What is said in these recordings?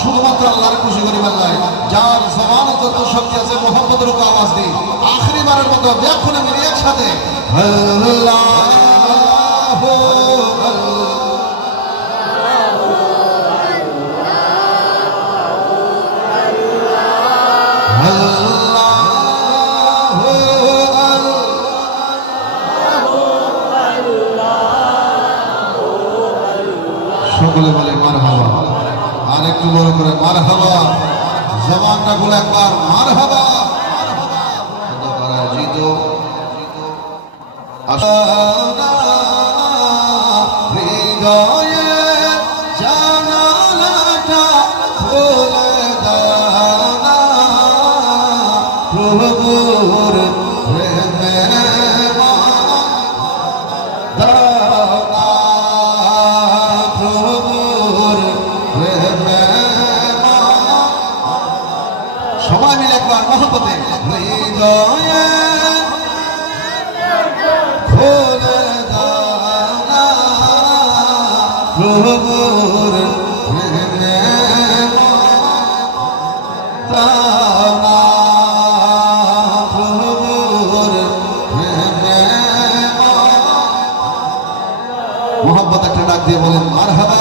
শুধুমাত্র আল্লাহর খুশি করিবার লাই যার জবানে যত শক্তি আছে মোহাম্মদের উপর আওয়াজ দিই আখরি বারের মতো ব্যাখ্যা মিলে একসাথে আল্লাহু সকলে বলে মারহাবা আর একটু বড় করে মারহাবা জবানটা বলে একবার মারহাবা পরাজিত হৃদয়ে জানালাটা খুলে দাও প্রভুর প্রেমে সবাই মিলে একবার মহব্বতে হৃদয়ে খুলে দাও প্রভুর প্রেমে প্রভুর প্রেমে মহব্বত একটা ডাক দিয়ে বলেন মারহাবা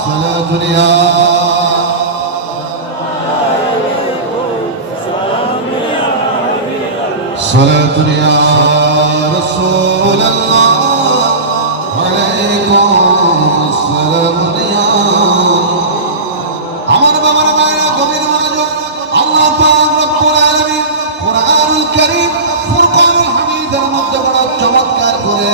সালাতুনিয়া صلاة يا رسول الله عليكم السلام يا আমার বাবার মায়েরা গভীর মনোযোগ আল্লাহ পাক রব্বুল আলামিন কোরআনুল কারীম ফুরকানুল হামিদের মধ্যে বড় চমৎকার করে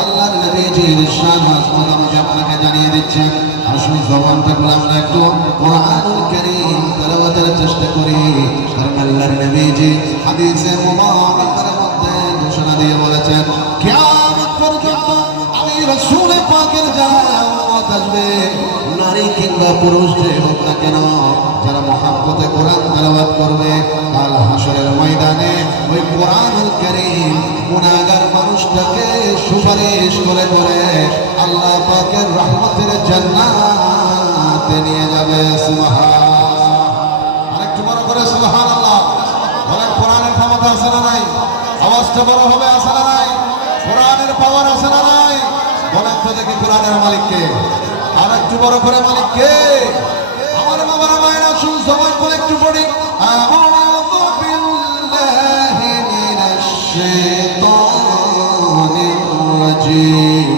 আল্লাহর নবীজির শান আজমত আপনাকে জানিয়ে দিচ্ছেন আসুন জবানটা করে আমরা একটু কোরআনুল কারীম তেলাওয়াতের চেষ্টা করি কারণ আল্লাহর নবীজি হাদিসে মুবারাকার মধ্যে ঘোষণা দিয়ে বলেছেন কিয়ামত পর্যন্ত আমি রাসূল পাকের যারা উম্মত আসবে নারী কিংবা পুরুষ যে হোক না কেন যারা মহব্বতে কোরআন তেলাওয়াত করবে কাল হাসরের ময়দানে ওই কোরআনুল কারীম গুনাহগার মানুষটাকে সুপারিশ করে করে আল্লাহ পাকের রহমতের জান্নাতে নিয়ে যাবে সুবহানাল্লাহ আরেকটু বড় করে সুবহানাল্লাহ বলেন কোরআনের ক্ষমতা আছে না নাই আওয়াজটা বড় হবে আছে না নাই কোরআনের পাওয়ার আছে না নাই বলেন তো দেখি কোরআনের মালিককে আর একটু বড় করে মালিককে আমার বাবার মায়েরা শুন সবাই বলে একটু পড়ি আউযু বিল্লাহি মিনাশ শাইতানির রাজীম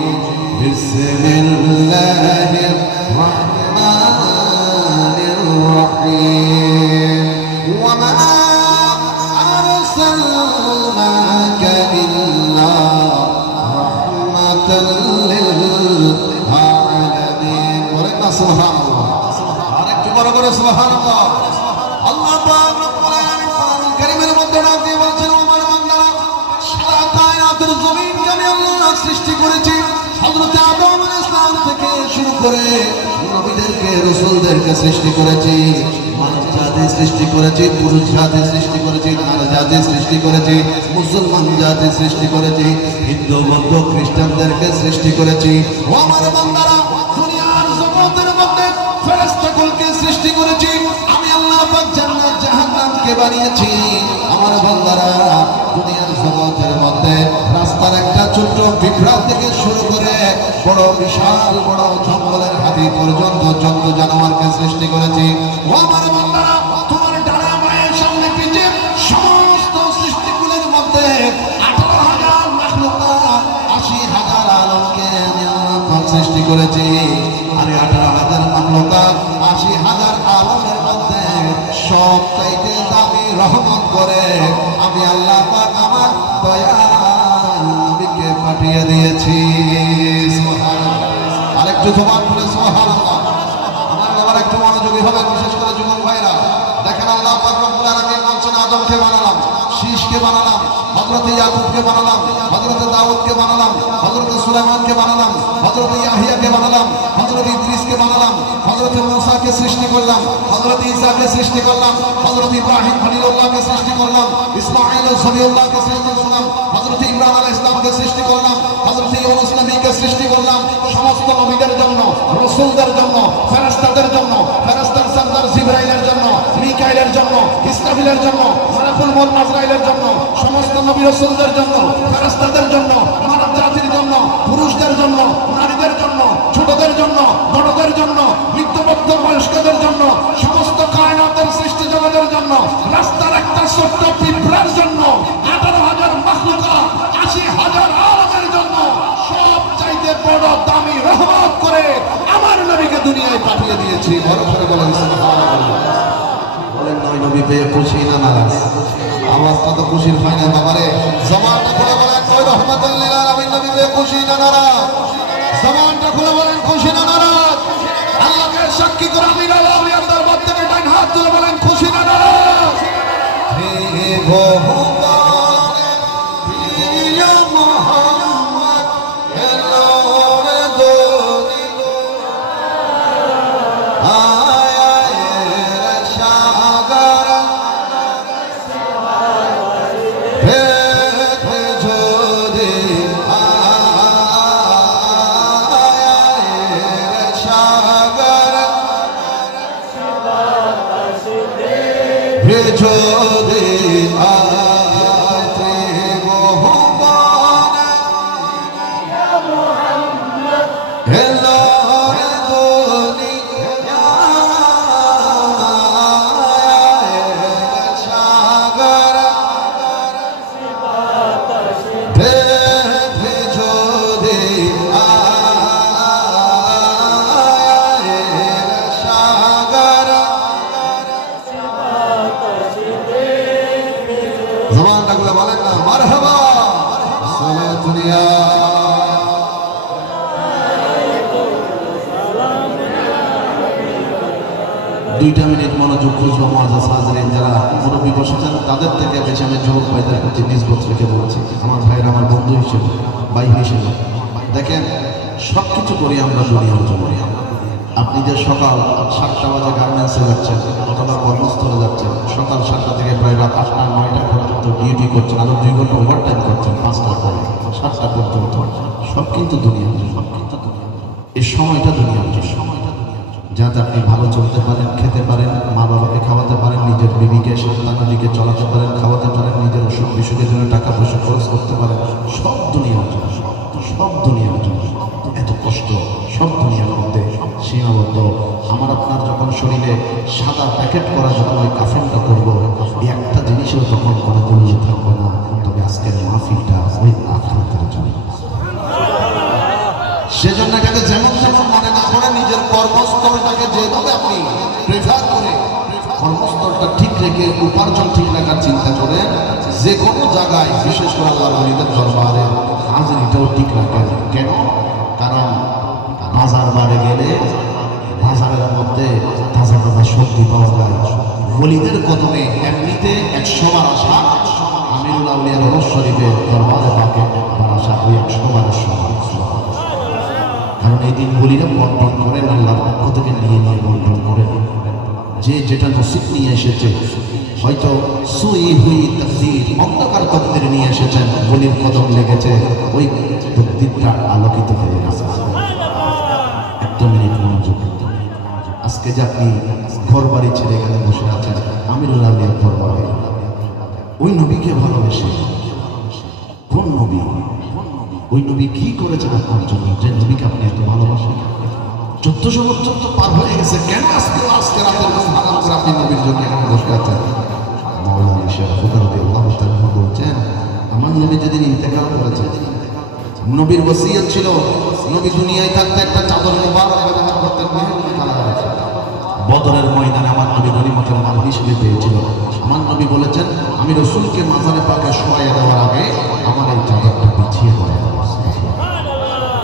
বিসমিল্লাহির রহমানির রহিম ওয়া মা আরসালনাকা ইল্লা রাহমাতাল লিল আলামিন। বলেন না সুবহানাল্লাহ, আরেকটু বড় করে সুবহানাল্লাহ। আল্লাহ পাক রব্বুল আলামিন কোরআনুল কারীমের মধ্যে ডাক দিয়ে বলছেন, আমার বান্দারা, সারা কায়নাতের জমিনকে আমি আল্লাহ সৃষ্টি করেছি। হযরত আদম আলাইহিস সালাম থেকে শুরু করে নবীদেরকে, রাসূলদেরকে সৃষ্টি করেছি। মানব জাতি সৃষ্টি করেছি, পুরুষ জাতি সৃষ্টি করেছি, নারী জাতি সৃষ্টি করেছি, মুসলমান জাতি সৃষ্টি করেছি, হিন্দু বৌদ্ধ খ্রিস্টানদেরকে সৃষ্টি করেছি। ও আমার বান্দারা, দুনিয়ার জগতের মধ্যে ফেরেশতাকুলকে সৃষ্টি করেছি। আমি আল্লাহ পাক জান্নাত জাহান্নামকে বানিয়েছি। আমার বান্দারা, দুনিয়ার জগতের মধ্যে রাস্তার একটা ছোট্ট পিঁপড়া থেকে শুরু করে বড় বিশাল বড় জঙ্গলের হাতি পর্যন্ত যত জানোয়ারকে সৃষ্টি করেছি। ও আমার বান্দারা, তোমার ডানা বায়ের সামনে পিছে সমস্ত সৃষ্টিগুলোর মধ্যে 18,000 মাখলুকাত, 80,000 আলমকে আমি আল্লাহ পাক সৃষ্টি করেছি। আমি 18,000 মাখলুকাত, 80,000 আলমের মধ্যে সবচাইতে দামি রহমত করে আমি আল্লাহ পাক আমার দয়াল নবীকে পাঠিয়ে দিয়েছি। সুবহানাল্লাহ, আরেকটু জবান খুলে সুবহানাল্লাহ। আমার বাবার একটু মনোযোগী হবে, বিশেষ করে যুবক ভাইরা। দেখেন, আল্লাহ পাক রব্বুল আলামিন বলছেন, আদমকে বানালাম, শীষকে বানালাম, হযরত ইয়াকুবকে বানালাম, হযরত দাউদকে বানালাম, হযরত সুলাইমানকে বানালাম, হযরত ইয়াহিয়াকে বানালাম, হযরত ইদ্রিসকে বানালাম, হযরত মূসাকে সৃষ্টি করলাম, হযরত ঈসাকে সৃষ্টি করলাম, হযরত ইব্রাহিম খলিলুল্লাহকে সৃষ্টি করলাম, ইসমাঈল সফিউল্লাহকে সৃষ্টি করলাম, হযরত ইমরান আলাইহিস সালামকে সৃষ্টি করলাম, হযরত ইউনূস নবীকে সৃষ্টি করলাম। সমস্ত নবীদের জন্য, রাসূলদের জন্য, ফেরেশতাদের জন্য, ফেরেশতার সরদার জিবরাইলের জন্য, মিকাইলের জন্য, ইসরাফিলের জন্য, মালাকুল মউত আজরাইলের জন্য, সমস্ত নবী রাসূলদের জন্য, ফেরেশতাদের জন্য, মানব জাতির জন্য, পুরুষদের জন্য, নারীদের জন্য, ছোটদের জন্য, বড়দের জন্য, মৃত্যুবদ্ধ বয়স্কদের জন্য, সমস্ত কায়নাতের সৃষ্টি জগতের জন্য, রাস্তার একটা ছোট্ট পিঁপড়ার জন্য, 18,000 মাখলুকাত, 80,000 আলমের জন্য সবচাইতে বড় দামি রহমত করে আমার নবীকে দুনিয়ায় পাঠিয়ে দিয়েছি। বড় করে বলেন সুবহানাল্লাহ। বলেন, নয় নবী পেয়ে খুশি না নারাজ? আওয়াজটা তো খুশির হয় না বাবারে। জবানটা খুলে বলেন, নয় রহমাতুল লিল আলামিন নবী পেয়ে খুশি না নারাজ? জবানটা খুলে বলেন, খুশি না নারাজ? আল্লাহকে সাক্ষী করে আমি আল্লাহর দরবার থেকে ডান হাত তুলে বলেন, খুশি না নারাজ? হে ভগবান, প্রিয় মুহাম্মদ, এলোর দোনি আয়ের সাগর হে যদি আয়ের সাগর হে যদি আতে ভগবান হেলো দোনি সাগর হে যদি আয়ের সাগর। জবানটা গুলো বলেন না, মারহাবা দুনিয়া। 2টা মিনিট মনোযোগ খুঁজবো। মুআজ্জাজ হাজিরিন, যারা মুরব্বী বসেছেন তাদের থেকে বেশি আমি যুবক ভাইদের প্রতি নিসবত রেখে বলছি, আমার ভাইয়ের, আমার বন্ধু হিসেবে, ভাই হিসেবে। দেখেন, সব কিছু করি আমরা দুনিয়ার জন্য। আপনি যে সকাল 7টা বাজে গার্মেন্টসে যাচ্ছেন অথবা কর্মস্থলে যাচ্ছেন, সকাল 7টা থেকে প্রায় রাত 8টা 9টা পর্যন্ত ডিউটি করছেন, আরো 2 ঘন্টা ওভারটাইম করছেন, 5টা পরে 7টা পর্যন্ত, সব কিন্তু দুনিয়ার জন্য। এই সময়টা দুনিয়ার জন্য, যাতে আপনি ভালো চলতে পারেন, খেতে পারেন, মা বাবাকে খাওয়াতে পারেন, নিজের বিবিকে সন্তানাদিকে চলাতে পারেন, খাওয়াতে পারেন, নিজের অসুখ বিসুখের জন্য টাকা পয়সা খরচ করতে পারেন। সব দুনিয়ার জন্য, সব দুনিয়ার জন্য। এত কষ্ট সব দুনিয়ার মধ্যে সীমাবদ্ধ। আমার আপনার যখন শরীরে সাদা প্যাকেট করা যখন ওই কাফেনটা করবো, একটা জিনিসও তখন কোনো মূল্য থাকবে না। তবে আজকের মাহফিলটা ওই আখিরাতের জন্য। সেজন্য এটাকে যেমন তেমন মনে না করে নিজের কর্মস্থলটাকে যেভাবে আপনি প্রেফার করে কর্মস্থলটা ঠিক রেখে উপার্জন ঠিক রাখার চিন্তা করে যে কোনো জায়গায় বিশেষ করে আল্লাহর ওলিদের দরবারে হাজিরিটাও ঠিক রাখেন। কেন? কারণ বাজার বারে গেলে বাজারের মধ্যে তাজা তাজা সবজি পাওয়া যায়। ওলিদের কদমে এমনিতে 100বার আসা আমিরুল আউলিয়ার রস শরীফের দরবারে পাকে একবার আসা ওই 100বারের সমান। কারণ এই দিন ওলিরা বন্টন করেন, আল্লাহর পক্ষ থেকে নিয়ে বন্টন করেন। যে যেটা নসিব নিয়ে এসেছে, হয়তো সুই হুই তাকদীর অন্ধকার তকদির নিয়ে এসেছেন, ওলির কদম লেগেছে, ওই তকদিরটা আলোকিত হয়ে গেছে। একটা মিনিট মনোযোগ। আজকে যে আপনি ঘর বাড়ি ছেড়ে এখানে বসে আছেন আমিরুল আউলিয়ার দরবারে, ওই নবীকে ভালোবেসে, কোন নবী, ওই নবী কি করেছেন আপনার জন্য যে নবীকে আপনি এত ভালোবাসেন? 1400 বছর তো পার হয়ে গেছে, কেন আজকে রাতের ঘুম হারাম করে আপনি নবীর জন্য এখানে বসে আছেন? মাওলানা শেখ ফুকার রাদিয়াল্লাহু তাআলা বলছেন, আমার নবী যেদিন ইন্তেকাল করেছেন, নবীর ওসিয়ত ছিল নবী দুনিয়ায় থাকতে একটা চাদর মোবারক ব্যবহার করতেন। বদরের ময়দানে আমার নবী গনিমতের মাল হিসেবে পেয়েছিল। আমার নবী বলেছেন, আমি রাসূলকে মাজারে পাকে শোয়াইয়া দেওয়ার আগে আমার এই চাদরটা বিছিয়ে দেওয়া।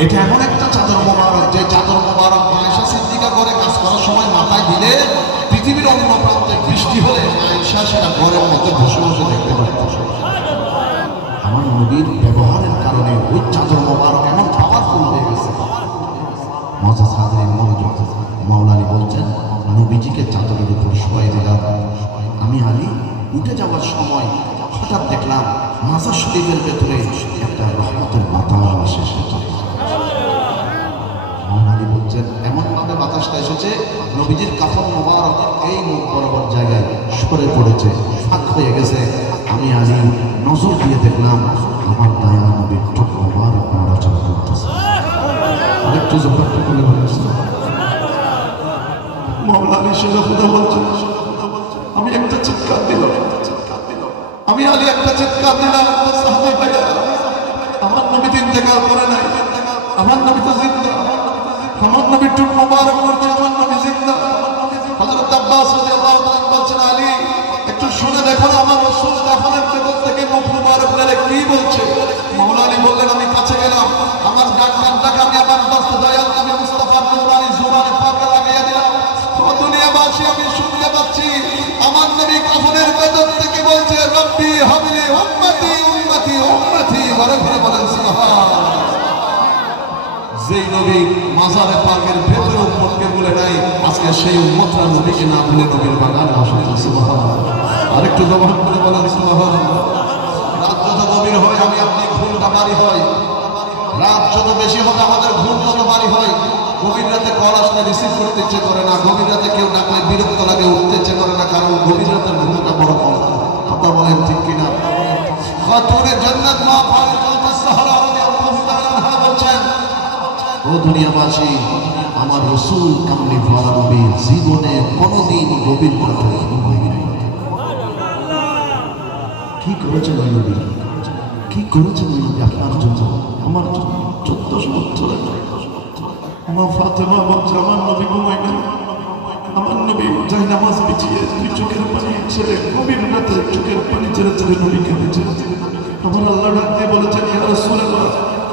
এটা এমন একটা চাদর মোবারক, যে চাদর মোবারক আয়েশা সিদ্দিকা করে কাজ করার সময় মাথায় দিলে পৃথিবীর অন্য প্রান্তে বৃষ্টি হলে আয়েশা সেটা ঘরের মধ্যে বসে বসে দেখতে পারত। আমার নবীর ব্যবহারের কারণে ওই চাদর মোবারক এমন পাওয়ারফুল হয়ে গেছে। মজা সাদরে মনোযোগ। মাওলানা বলছেন, নবীজিকে চাদরের উপর শোয়াই দিলাম। আমি আলী উঠে যাওয়ার সময় হঠাৎ দেখলাম মাজার শরীফের ভেতরে একটা রহমতের বাতাস এসেছে। মাওলানা বলছেন, এমন ভাবে বাতাসটা এসেছে নবীজির কাফন মোবারক এই মুখ বরাবর জায়গায় সরে পড়েছে, ফাঁক হয়ে গেছে। আমি আলী নজর দিয়ে দেখলাম আমার দয়া নবীর ঠোঁট মোবারক নড়াচড়া করতেছে। আরেকটু জোরটা বলে বলেছে মাওলানা শেখুদা বলছেন, আমি একটা চিৎকার দিলাম, আমি আলী একটা চিৎকার দিলাম। সাহাবা ভাইরা, আমার নবী তো ইন্তেকাল করে নাই, আমার নবী তো জিন্দা, আমার নবী ঠোঁট মোবারক নড়ছে, আমার নবী জিন্দা। হযরত আব্বাস রাদিয়াল্লাহু তাআলা বলছেন, আলী একটু শুনে দেখো না আমার রাসূল কাফনের ভেতর থেকে মুখ মোবারক নেড়ে কি বলছে। মাওলানা বললেন, আমি কাছে গেলাম, আমার ডাকটাকে আমি আমার দস্ত দয়াল নবী মুস্তাফার নূরানি জুবানে পাকে লাগিয়ে দিলাম। দুনিয়াবাসী আমি শুনতে পাচ্ছি আমার নবী কাফনের ভেতর থেকে বলছে, রব্বি হাবলি উম্মতি উম্মতি উম্মতি। ঘরে ঘরে বলেন সুবহানাল্লাহ। যেই নবী মাজারে পাকের ভেতরে উম্মতকে বলে নাই, আজকে সেই উম্মতরা নবীকে না ভুলে নবীর বাগানে বসেছে। সুবহানাল্লাহ। আরেকটু জবান করে বলেন সুবহানাল্লাহ। রাত যত গভীর হয় আমি আপনি ঘুমটা বাড়ি হয়, রাত যত বেশি হবে আমাদের ঘুম তত বাড়ি হয়। গভীর রাতে কল আসলে রিসিভ করতে ইচ্ছে করে না, গভীর রাতে কেউ ডাকলে বিরক্ত লাগে, উঠতে ইচ্ছে করে না, কারণ গভীর রাতের ঘুমটা বড় কম। কথা বলেন ঠিক কিনা? খাতুনে জান্নাত মা ফাতিমাতুস জাহরা রাদিয়াল্লাহু তাআলা আনহা বলছেন, ও দুনিয়াবাসী, আমার রাসূল কামলি ওয়ালা নবী জীবনে কোনোদিন গভীর রাতে ঘুমায়নি। কি করেছেন ওই নবী, কি করেছেন ওই নবী আপনার জন্য, আমার জন্য? 1400 বছর মা ফাতেমা বলছে, আমার নবী ঘুমায় না, আমার নবী যাই নামাজ বিছিয়ে তুই চোখের পানি ছেড়ে গভীর রাতে চোখের পানি ছেড়ে ছেড়ে নবী কেঁদেছে। আমার আল্লাহ ডাক দিয়ে বলেছেন, ইয়া রাসূলুল্লাহ,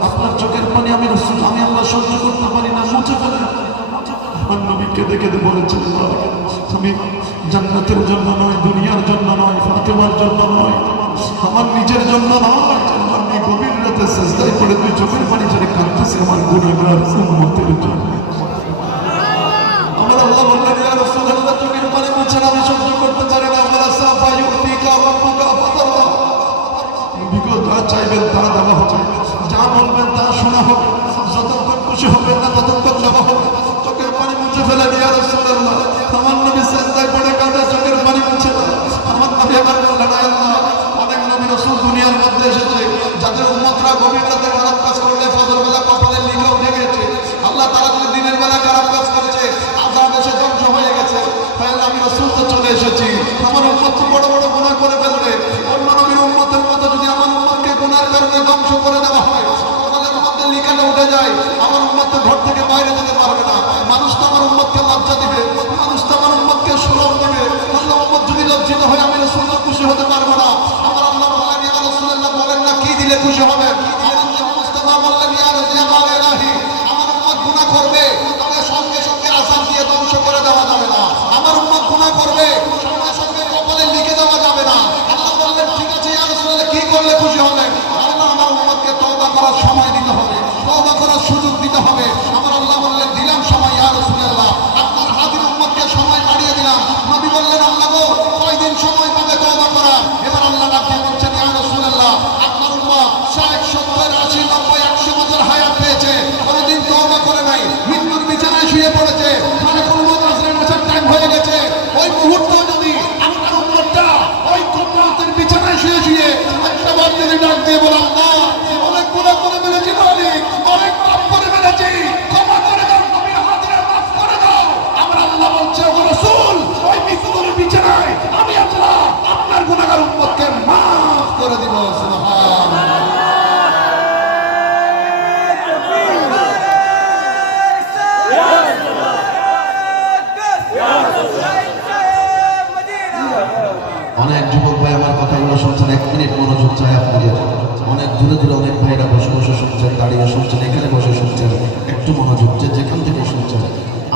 আপনার চোখের পানি আমি রাসূল আমি আল্লাহ সহ্য করতে পারি না, মুছে ফেলেন। আমার নবী কেঁদে কেঁদে বলেছেন, আমি জান্নাতের জন্য নয়, দুনিয়ার জন্য নয়, ফাতেমার জন্য নয়, আমার নিজের জন্য নয়, আমি গভীর রাতে সিজদায় পড়ে তুই চোখের পানি ছেড়ে কাঁদতেছি আমার গুনাহগার উম্মতের জন্য। আমার আল্লাহ বললেন, ইয়া রাসূলুল্লাহ, চোখের পানি মুছেন, আমি সহ্য করতে পারি না। আমার সাফা ইউতিকা রাব্বুকা ফাতাল্লাহ, নবীকে যা চাইবেন তা দেওয়া হবে, যা বলবেন তা শোনা হবে, যতক্ষণ খুশি হবেন না ততক্ষণ দেওয়া হবে। চোখের পানি মুছে ফেলেন ইয়া রাসূলুল্লাহ। আমার নবী সিজদায় পড়ে কাঁদে, চোখের পানি মুছে আমার নবী আবার বললেন, আল্লাহ, অনেক নবী রাসূল দুনিয়ার মধ্যে এসেছে যাদের উম্মতরা গভীর রাতে খারাপ কাজ করলে ফজর বেলা কপালে লিখে উঠে গেছে, আল্লাহ তাআলা যদি দিনের বেলা খারাপ কাজ করেছে আযাব এসে ধ্বংস হয়ে গেছে। তাহলে আমি রাসূল তো চলে এসেছি, আমার উম্মত বড় বড় গুনাহ করে ফেলবে, অন্য নবীর উম্মতের মতো যদি আমার উম্মতকে গুনাহের কারণে ধ্বংস করে দেওয়া হয়, কপালের মধ্যে লিখে উঠে যায়, আমার উম্মত তো ঘর থেকে বাইরে যেতে পারবে না। মানুষ তো আমার উম্মতকে লজ্জা দিবে, মানুষ তো আমার উম্মতকে সুলভ দিবে। আল্লাহ উম্মত যদি লজ্জিত হয় আমি রাসূলুল্লাহ খুশি হতে পারবো না। আমার আল্লাহ বলেন ইয়া রাসূলুল্লাহ বলেন না কি দিলে খুশি হবে। আমার মুস্তাফা বললেন ইয়া রাসূলুল্লাহ আমার উম্মত গুনাহ করবে, তবে সঙ্গে সঙ্গে আযাব দিয়ে ধ্বংস করে দেওয়া যাবে না। আমার উম্মত গুনাহ করবে, সঙ্গে সঙ্গে কপালে লিখে দেওয়া যাবে না। আল্লাহ বললেন ঠিক আছে ইয়া রাসূলুল্লাহ কি করলে খুশি হবেন? আল্লাহ আমার উম্মতকে তওবা করার সময় দিতে হবে, তওবা করার সুযোগ দিতে হবে। আমার আল্লাহ বললেন দিলাম সময় ইয়া রাসূলুল্লাহ, আপনার হাদির উম্মতকে সময় বাড়িয়ে দিলাম। নবী বললেন আল্লাহ গো কয়দিন সময় পাবে তওবা করার? এবার আল্লাহ ডাকতে বলছেন ইয়া রাসূলুল্লাহ আপনার উম্মত 60 70 80 90 100 বছর হায়াত পেয়েছে, কোনদিন তওবা করে নাই, মৃত্যুর বিছানায় শুয়ে পড়েছে, মালাকুল মউত আসরের বছর টাইম হয়ে গেছে। ওই মুহূর্তে যদি আপনার উম্মতটা ওই কবরের বিছানায় শুয়ে শুয়ে একটা বার যদি ডাক দিয়ে বলে আল্লাহ অনেক গুনাহ করে ফেলেছি মালিক, অনেক পাপ করে ফেলেছি, ক্ষমা করে দাও, নবীর হাদিরে মাফ করে দাও। আমার আল্লাহ বলছে ও রাসূল ওই মৃত্যুর বিছানায় আমি আল্লাহ আপনার গুনাহগার উম্মতকে মাফ করে দিব। সুবহানাল্লাহ। অনেক যুবক ভাই আমার কথাগুলো শুনছেন, 1 মিনিট মনোযোগ চাই আপনাদের। অনেক দূরে দূরে অনেক ভাইরা বসে বসে শুনছেন, দাঁড়িয়ে শুনছেন, এখানে বসে শুনছেন, একটু মনোযোগ যে যেখান থেকে শুনছেন।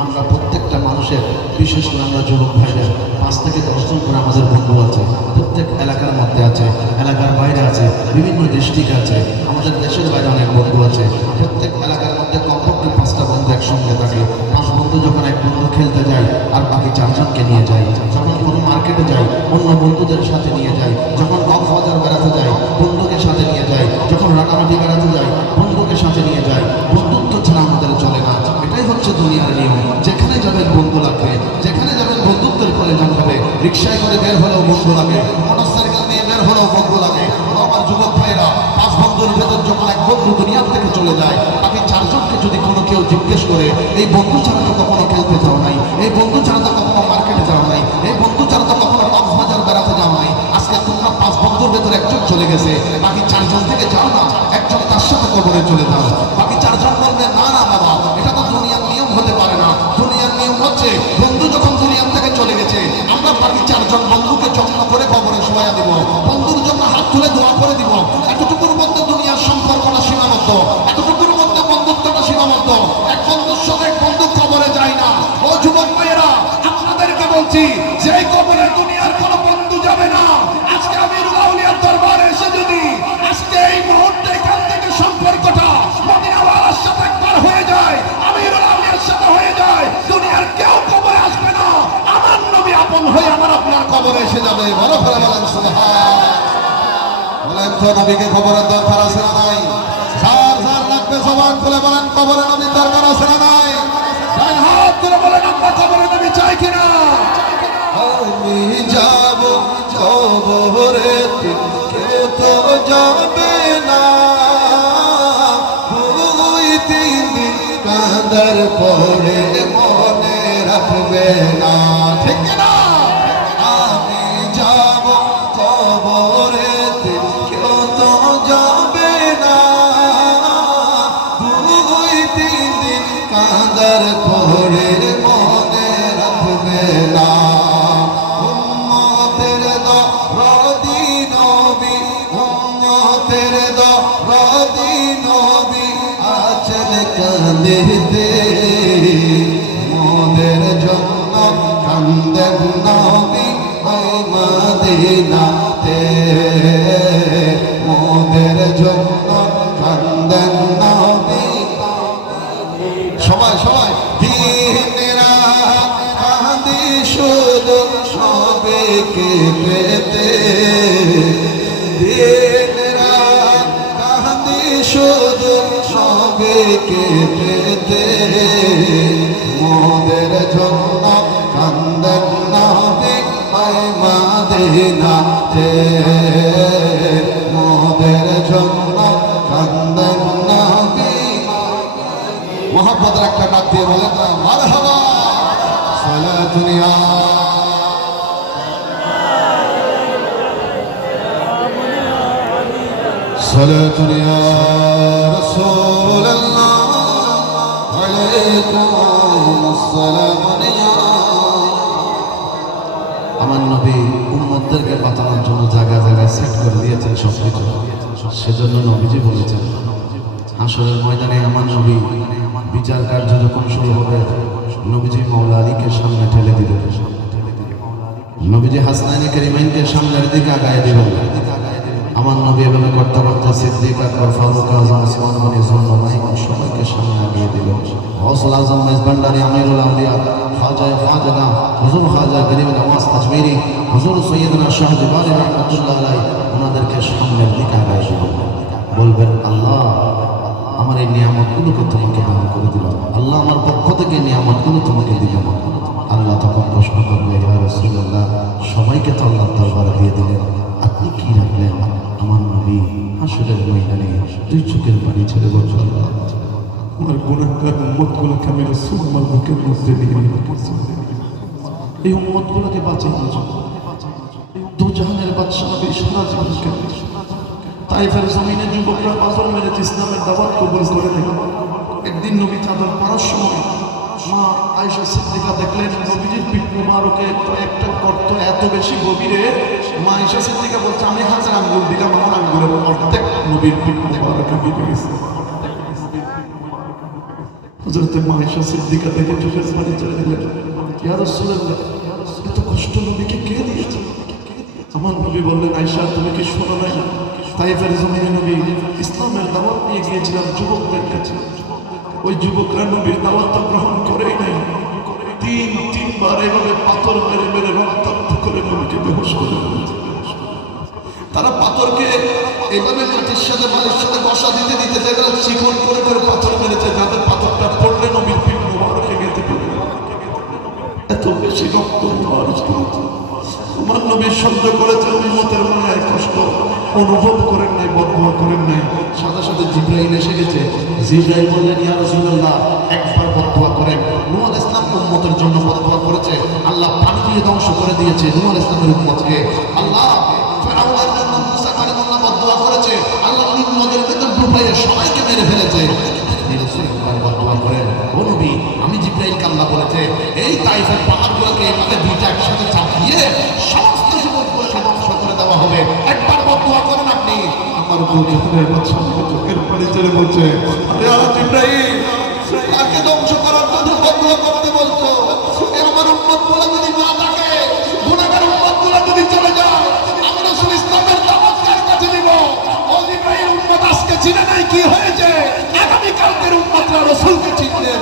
আমরা প্রত্যেকটা মানুষের, বিশেষ করে আমরা যুবক ভাইদের 5 থেকে 10 জন করে আমাদের বন্ধু আছে, প্রত্যেক এলাকার মধ্যে আছে, এলাকার বাইরে আছে, বিভিন্ন ডিস্ট্রিক্ট আছে, আমাদের দেশের বাইরে অনেক বন্ধু আছে। প্রত্যেক এলাকার মধ্যে কমপক্ষে 5টা বন্ধু একসঙ্গে থাকে। 5 বন্ধু যখন এক বন্ধু খেলতে যায় আর বাকি 4 জনকে নিয়ে যায়, যখন কোনো মার্কেটে যায় অন্য বন্ধুদের সাথে নিয়ে যায়, যখন কক্সবাজার বেড়াতে যায় বন্ধুকে সাথে নিয়ে যায়, যখন রাঙামাটি বেড়াতে যায় বন্ধুকে সাথে নিয়ে যায়। বন্ধুত্ব ছাড়া আমাদের চলে না, এটাই হচ্ছে দুনিয়ার নিয়ম। যেখানে যাবেন বন্ধু লাগবে, যেখানে যাবেন বন্ধুত্বের প্রয়োজন হবে। রিক্সায় করে বের হলেও বন্ধু লাগে, মোটরসাইকেল নিয়ে বের হলেও বন্ধু লাগে। আমার যুবক ভাইরা 5 বন্ধুর ভেতর যখন এক বন্ধু দুনিয়া থেকে চলে যায়, বাকি 4 জনকে যদি কোনো কেউ জিজ্ঞেস করে এই বন্ধু ছাড়া তো কখনো খেলতে যাও নাই, এই বন্ধু ছাড়া তো কখনো মার্কেটে যাও নাই, এই বন্ধু ছাড়া তো কখনো কক্সবাজার বেড়াতে যাও নাই, আজকে তোমরা 5 বন্ধুর ভেতর একজন চলে গেছে, বাকি 4 জন থেকে যাও না, একজন তার সাথে কবরে চলে যাও। বাকি 4 জন বলবে না না বাবা এটা তো দুনিয়ার নিয়ম হতে পারে না। দুনিয়ার নিয়ম হচ্ছে বন্ধু যখন দুনিয়া থেকে চলে গেছে আমরা বাকি 4 জন বন্ধুকে যত্ন করে কবরে শোয়া দিব, বন্ধুর জন্য হাত তুলে দোয়া করে দিব। এতটুকুর মধ্যে দুনিয়ার সম্পর্কটা সীমাবদ্ধ, এতটুকুর মধ্যে বন্ধুত্বটা সীমাবদ্ধ। এক বন্ধুর সাথে এক বন্ধু কবরে যায় না। ও যুবক ভাইয়েরা আপনাদেরকে বলছি যে কবরে দুনিয়ার কোনো বন্ধু যাবে না। আজকে আমিরুল আউলিয়ার দরবারে এসে যদি আজকে এই মুহূর্তে এখান থেকে সম্পর্কটা মদিনাওয়ালার সাথে একবার হয়ে যায়, আমিরুল আউলিয়ার সাথে হয়ে যায়, দুনিয়ার কেউ কবরে আসবে না, আমার নবী আপন হয়ে আমার আপনার কবরে এসে যাবে। বলো ফেলে বলেন সুবহানাল্লাহ। বলেন তো নবীকে কবরের দরকার আছে না নাই? যার যার লাগবে জবান খুলে বলেন কবরে নবীর দরকার আছে না নাই? তাই হাত তুলে বলেন আমরা কবরে নবী চাই কিনা? আমি যাব কবরে কেউ তো যাবে না, ওই 3 দিন কাঁদার পরে মনে রাখবে না, ঠিক না? আমি যাব কবরে কেউ তো যাবে না, ওই 3 দিন কাঁদার পরে মনে রাখবে না। উম্মতের দরদি নবী, উম্মতের দরদি নবী আছেন কাঁদিতে, মোদের জন্য কান্দেন নবী ওই মদিনাতে, মোদের জন্য কান্দেন নবী। সবাই সবাই দিনেরা কাঁদি শুধু নবীকে পেতে, দিনেরা কাঁদি শুধু নবীকে পেতে, মোদের জন্য কান্দেন নবী ওই মদিনাতে, মোদের জন্য কান্দেন নবী। মোহাম্মদের একটা ডাক দিয়ে বলেন না মারহাবা সালাতুন ইয়া সালাতুন ইয়া রাসূলুল্লাহ। আলাইকুম আসসালামু আলাইকুম। আমার নবী উম্মতদেরকে বাঁচানোর জন্য জায়গা জায়গায় সেট করে দিয়েছেন সবকিছু। সেজন্য নবীজি বলেছেন হাসরের ময়দানে আমার নবী বিচার কার্য যখন শুরু হবে, নবীজি মাওলা আলীকে সামনে ঠেলে দিবেন, নবীজি হাসনাইনে কারিমাইনকে সামনের দিকে আগায় দিবেন। আমার নবী এভাবে করতে করতে সিদ্দিক আকবর, ফারুক আযম, ওসমান গনি, যুলনুরাইন সবাইকে সামনে আগিয়ে দিলেন। গৌসুল আযম মেজবান্ডারি আমিরুল আউলিয়া খাজা খাজা হুজুর খাজা গরিব নওয়াজ আজমেরি, হুজুর সৈয়দনা শাহ জিবারি রাহমাতুল্লাহ আলাইহি ওনাদেরকে সামনের দিকে আগায় দিবেন। বলবেন আল্লাহ আমার এই নিয়ামতগুলোকে তোমাকে দান করে দিলাম, আল্লাহ আমার পক্ষ থেকে নিয়ামতগুলো তোমাকে দিলাম। আল্লাহ তখন প্রশ্ন করবে ইয়া রাসূলুল্লাহ সবাইকে তো আল্লাহর দরবারে দিয়ে দিলেন, আপনি কি রাখলেন? আমার নবী হাসরের ময়দানে দুই চোখের পানি ছেড়ে বলছেন আল্লাহ আমার গুনাহগার উম্মতগুলোকে আমি রাসূল আমার বুকের মধ্যে দিয়ে এই উম্মতগুলোকে বাঁচিয়ে নিয়েছেন। দু জাহানের বাদশা নবী সারা জীবনকে তাইফের জমিনে যুবকরা পাথর মেরেছে ইসলামের দাওয়াত কবুল করে নেয়। একদিন নবী চাদর পাড়ার সময় মা আয়েশা সিদ্দিকা দেখলেন নবীজির পিঠ মোবারকে একটা গর্ত এত বেশি গভীরে। মা আয়েশা সিদ্দিকা বলছে আমি হাজার আঙ্গুল দিলাম, আমার আঙ্গুলের অর্ধেক নবীর পিঠ মোবারকে ঢুকে গেছে। হযরতে মা আয়েশা সিদ্দিকা দেখে চোখের পানি ছেড়ে দিলেন, ইয়া রাসূলুল্লাহ এত কষ্ট নবীকে কে দিয়েছে? আমার নবী বললেন আয়েশা তুমি কি শোনো নাই তাইফের জমিনে নবী ইসলামের দাওয়াত নিয়ে গিয়েছিলাম যুবকদের কাছে, ওই যুবকরা নবীর দাওয়াত গ্রহণ করেই নাই। তিনবার এভাবে পাথর মেরে মেরে রক্তাক্ত করে নবীকে বেহুশ করে ফেলেছে। তারা পাথরকে এইভাবে মাটির সাথে বালির সাথে বসা দিতে দিতে যেগুলো চিকন করে করে পাথর মেরেছে, যাদের পাথরটা পড়লে নবীর পিঠ মোবারকে গেঁথে পড়ে এত বেশি রক্ত আমার নবী সহ্য করেছেন। উম্মতের মনে কষ্ট অনুভব করেন নাই, বদদুয়া করেন নাই। সাথে সাথে জিবরাইল এসে গেছে। জিবরাইল বললেন ইয়া রাসূলুল্লাহ একবার বদদুয়া করেন। নূহ আলাইহিস সালাম উম্মতের জন্য বদদুয়া করেছে, আল্লাহ পানি দিয়ে ধ্বংস করে দিয়েছে নূহ আলাইহিস সালামের উম্মতকে। আল্লাহ ফিরআউনের জন্য মুসা কালিমুল্লাহ বদদুয়া করেছে, আল্লাহ উম্মতদেরকে তো ডুবাইয়ে সবাইকে মেরে ফেলেছে। বদদুয়া করেন ও নবী আমি জিবরাইলকে আল্লাহ বলেছে এই তাইফের পাহাড়গুলোকে এভাবে দুইটা একসাথে চাপিয়ে সমস্ত যুবকগুলোকে ধ্বংস করে দেওয়া হবে, একবার বদদুয়া করেন আপনি। আমার চোখের পানি ছেড়ে বলছে জিবরাইল তাকে ধ্বংস করার জন্য বদদুয়া করতে বলছো? আমার উম্মতগুলো যদি না থাকে, গুনাহগার উম্মতগুলো যদি চলে যায়, আমি রাসূল ইসলামের দাওয়াত কার কাছে দিব? ও জিবরাইল উম্মত আজকে চিনে নাই কি হয়েছে, আগামী কালকের উম্মতরা রাসূলকে চিনবে।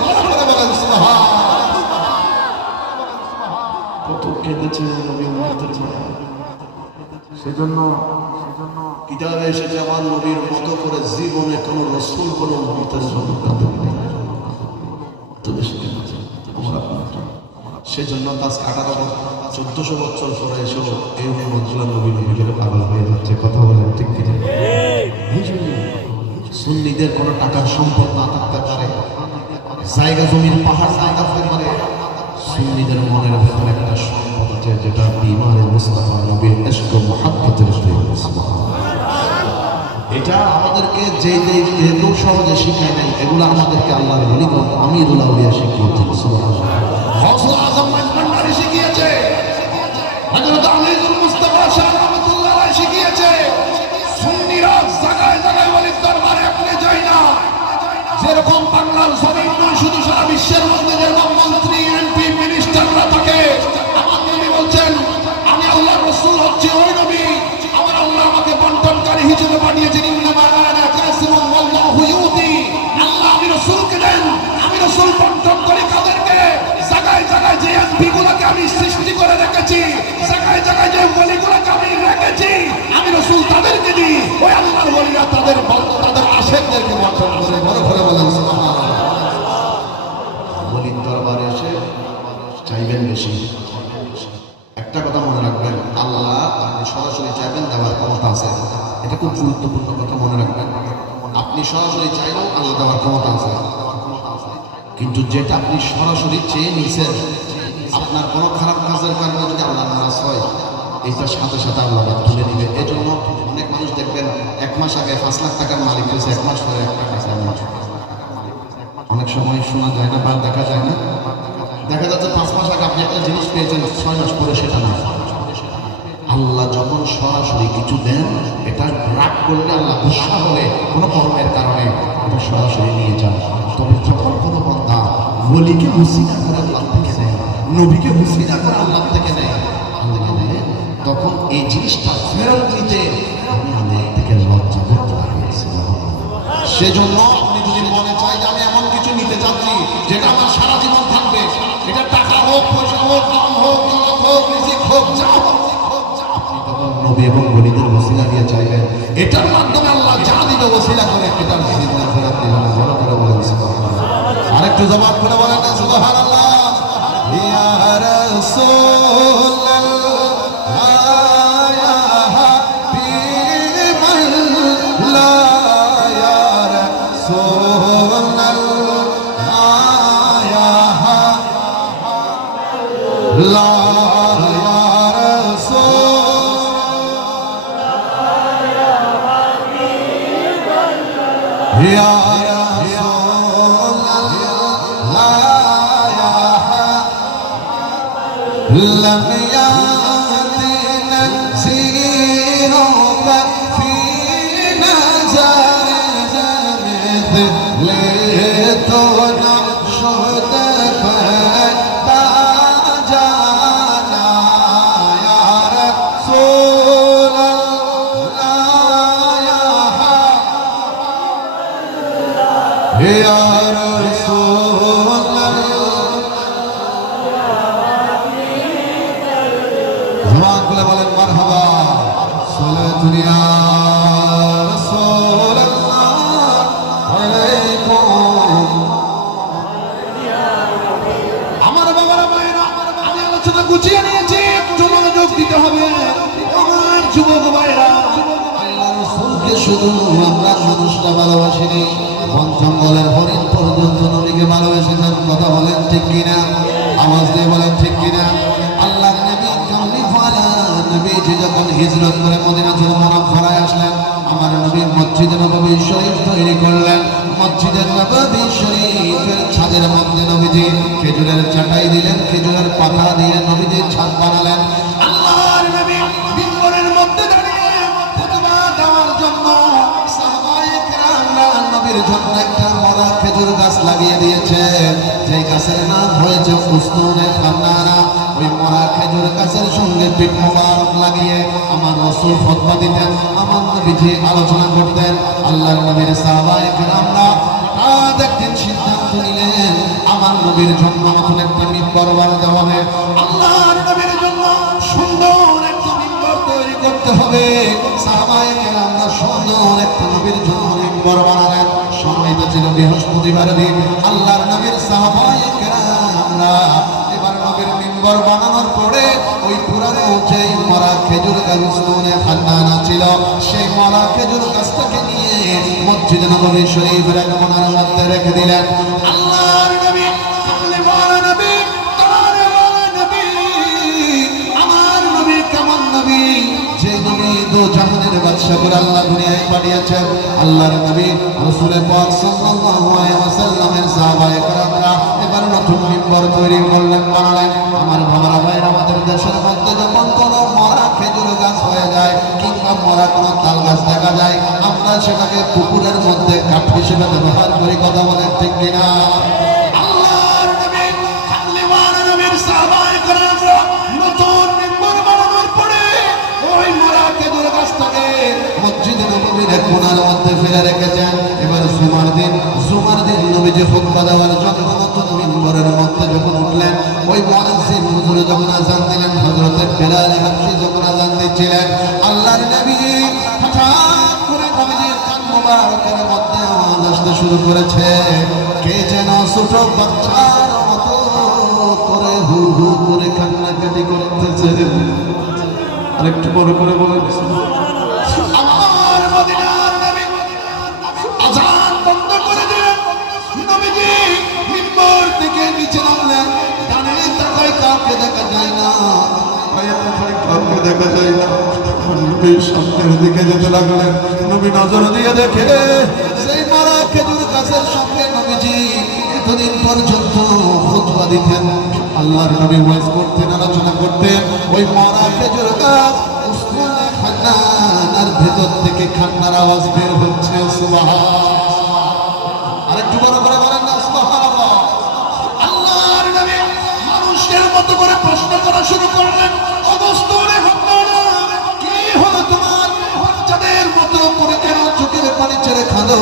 বলেন সুবহান। কত কেঁদেছে নবী উম্মতের জন্য। সেজন্য কিতাবে এসেছে আমার নবীর মতো করে জীবনে কোনো রাসূল কোনো উম্মতের জন্য কাঁদেন নাই। সেজন্য আজ 1400 বছর পরে এসেও এই উম্মতগুলো নবী নবীদের পাগল হয়ে যাচ্ছে। কথা বলেন ঠিক কি? সুন্নিদের কোনো টাকার সম্পদ না থাকতে পারে, জায়গা জমির পাহাড় না থাকতে পারে, সুন্নিদের মনের ভেতরে একটা সম্পদ আছে যেটা ঈমানে মুস্তাফা নবীর ইশক ও মুহাব্বতের এটা আমাদেরকে যে কেউ সহজে শিখায় নাই, এগুলো আমাদেরকে আল্লাহর ওলি আমিরুল আউলিয়া শিখিয়েছেন। সুবহানাল্লাহ। গৌসুল আযম মেজবান্ডারি শিখিয়েছে, হযরত আমিরুল মুস্তাফা শাহ রাহমাতুল্লাহ আলাইহি শিখিয়েছে। সুন্নিরা জায়গায় জায়গায় ওলির দরবারে আপনি যাই না, যেরকম বাংলার জমিন নয় শুধু সারা বিশ্বের মধ্যে যেরকম মন্ত্রী এমপি মিনিস্টাররা থাকে, আমার নবী বলছেন আমি আল্লাহর রাসূল হচ্ছি ওই নবী, আমার আল্লাহ আমাকে বন্টনকারী হিসেবে পাঠিয়েছেন। ইন্নামা আনা কাসিমুন ওয়াল্লাহু ইউতি। আল্লাহ আমি রাসূলকে দেন, আমি রাসূল বন্টন করি কাদেরকে? জায়গায় জায়গায় যে এমপিগুলোকে আমি সৃষ্টি করে রেখেছি, জায়গায় জায়গায় যে ওলিগুলোকে আমি রেখেছি, আমি রাসূল তাদেরকে দিই। ওই আল্লাহর ওলিরা তাদের আশেকদেরকে বন্টন করে। বড় করে বলেন সুবহানাল্লাহ। ওলির দরবারে এসে চাইবেন বেশি। একটা কথা মনে রাখবেন, আল্লাহ আপনি সরাসরি চাইবেন দেওয়ার ক্ষমতা আছে, এটা খুব গুরুত্বপূর্ণ কথা মনে রাখবেন। আপনি সরাসরি চাইলেও আল্লাহ দেওয়ার ক্ষমতা আছে, কিন্তু যেটা আপনি সরাসরি চেয়ে নিয়েছেন, আপনার কোনো খারাপ কাজের কারণে যদি আল্লাহ নারাজ হয়, এইটার সাথে সাথে আল্লাহ তুলে নিবে। এই জন্য অনেক মানুষ দেখবেন 1 মাস আগে 5 লাখ টাকার মালিক হয়েছে, 1 মাস পরে 1 টাকা চায় না। অনেক সময় শোনা যায় না বা দেখা যায় না, দেখা যাচ্ছে 5 মাস আগে আপনি একটা জিনিস পেয়েছেন, 6 মাস পরে সেটা না। আল্লাহ যখন সরাসরি কিছু দেন, এটা রাগ করলে, আল্লাহ গুসা হলে, কোনো কর্মের কারণে এটা সরাসরি নিয়ে যান। তবে যখন কোনো বান্দা ওলিকে ওসিলা করে আল্লাহ থেকে নেয়, নবীকে ওসিলা করে আল্লাহ থেকে নেয়, তখন এই জিনিসটা ফেরত দিতে আমি আল্লাহ থেকে লজ্জা করতে পারি। সেজন্য আপনি যদি মনে চাই যে আমি এমন কিছু নিতে চাচ্ছি যেটা আমার সারা জীবন থাকবে, এটা টাকা হোক, পয়সা হোক, নাম হোক, দৌলত হোক, রিজিক হোক, যা হোক, নবী এবং ওলিদের ওসিলা দিয়ে চাইবেন, এটার মাধ্যমে আল্লাহ যা দিবে ওসিলা করে এটার জিন্দা ফেরত দিবেন। বড় করে বলেন সুবহানাল্লাহ। আরেকটু জবাব করে বলেন না সুবহানাল্লাহ। ইয়া রাসূলুল্লাহ ইয়া হাবিবাল্লাহ ইয়া রাসূলুল্লাহ ইয়া হাবিবাল্লাহ Ya Rasulullah ya lam yatina siruka fi nazar mithli naqshud fata jana ya Rasulullah ya Rasulullah জবান খুলে বলেন মারহাবা। সালাতুন ইয়া রাসূলুল্লাহ আলাইকুম। আমার বাবারা ভাইরা, আমি আলোচনা গুছিয়ে নিয়েছি, একটু মনোযোগ দিতে হবে। আমার যুবক ভাইরা, আল্লাহ রাসূলকে শুধু আমরা মানুষটা ভালোবাসিনি, বন জঙ্গলের হরিণ পর্যন্ত নবীকে ভালোবেসেছেন। কথা বলেন ঠিক কিনা? আওয়াজ দিয়ে বলেন ঠিক কিনা? আল্লাহর নবী কামলিওয়ালা নবীজি যখন হিজরত করে মদিনাতুল মুনাওয়ারায় আসলেন, আমার নবী মসজিদে নববী শরীফ তৈরি করলেন। মসজিদে নববী শরীফের ছাদের মধ্যে নবীজি খেজুরের চাটাই দিলেন, খেজুরের পাতা দিয়ে নবীজি ছাদ বানালেন। আল্লাহর নবী মিম্বরের মধ্যে দাঁড়িয়ে খুতবা দেওয়ার জন্য সাহাবায়ে কেরামরা নবীর জন্য একটা মরা খেজুর গাছ লাগিয়ে দিয়েছে, যেই গাছের নাম হয়েছে উসনুনে খান্নানা। ওই মরা খেজুর গাছের সঙ্গে পিঠ মোবারক লাগিয়ে আমার রাসূল খুতবা দিতেন, আমার নবীজি আলোচনা করতেন। আল্লাহর নবীর সাহাবায়ে কেরামরা হঠাৎ একদিন সিদ্ধান্ত নিলেন, আমার নবীর জন্য নতুন একটা মিম্বর বানাতে হবে, আল্লাহর নবীর জন্য সুন্দর একটা মিম্বর তৈরি করতে হবে। সাহাবায়ে কেরামরা সুন্দর একটা নবীর জন্য মিম্বর বানালেন। সময়টা ছিল বৃহস্পতিবার দিন। আল্লাহর নবীর সাহাবায়ে কেরামরা এবার নবীর মিম্বর বানানোর পরে ওই পুরানো যেই মরা খেজুর গাছ উসনুনে খান্নানা ছিল, সেই মরা খেজুর গাছটাকে নিয়ে মসজিদে নববী শরীফের এক কোণার মধ্যে রেখে দিলেন। আল্লাহর নবী কামলিওয়ালা নবী, তারওয়ালা নবী, আমার নবী কেমন নবী, যে নবী দো জাহানের বাদশা করে আল্লাহ দুনিয়ায় পাঠিয়েছেন। আল্লাহর নবী রাসূল পাক সাল্লাল্লাহু আলাইহি ওয়াসাল্লামের সাহাবায়ে কেরামরা এবার নতুন মিম্বর তৈরি করলেন, বানালেন। আমার বাবারা ভাইরা, আমাদের দেশের মধ্যে যখন কোনো মরা খেজুর গাছ হয়ে যায় কিংবা মরা কোনো তাল গাছ দেখা যায়, আমরা সেটাকে পুকুরের মধ্যে কাঠ হিসেবে ব্যবহার করি। কথা বলেন ঠিক কিনা? আল্লাহর নবী কামলিওয়ালা নবীর সাহাবায়ে কেরামরা নতুন মিম্বর বানানোর পরে ওই মরা খেজুর গাছটাকে মসজিদে নববীর এক কোণার মধ্যে ফেলে রেখেছেন। এবার জুমার দিন নবীজি খুতবা দেওয়ার জন্য নতুন মিম্বরের মধ্যে যখন উঠলেন, ওই মুয়াজ্জিন হুজুর যখন আযান দিলেন, হযরতে বেলাল হাবশী যখন আযান দিচ্ছিলেন, আল্লাহর নবী হঠাৎ করে নবীজির কান মোবারকের মধ্যে আওয়াজ আসতে শুরু করেছে, কে যেন ছোট বাচ্চার মতো করে হু হু করে কান্নাকাটি করতেছে। আরেকটু বড় করে বলেন। আমার মদিনার নবী আযান বন্ধ করে দিলেন, নবীজি মিম্বর থেকে নিচে নামলেন। ডানে তাকায় কাউকে দেখা যায় না, বাঁয়ে তাকায় কাউকে দেখা যায় না। নবী সামনের দিকে যেতে লাগলেন। নবী নজর দিয়ে দেখে সেই মারা খেজুর গাছের সঙ্গে নবীজি এতদিন পর্যন্ত খুতবা দিতেন, আল্লাহর নবী ওয়াজ করতেন, আলোচনা করতেন, ওই মরা খেজুর গাছ উসমানে খান্নানার ভেতর থেকে খান্নার আওয়াজ বের হচ্ছে। সুবহানাল্লাহ, আরেকটু বড় করে বলেন না সুবহানাল্লাহ। আল্লাহর নবী মানুষের মতো করে প্রশ্ন করা শুরু করলেন, অবস্থরে খান্নানা কি হলো তোমার? বাচ্চাদের মতো করে কেন চোখের পানি ছেড়ে কাঁদো?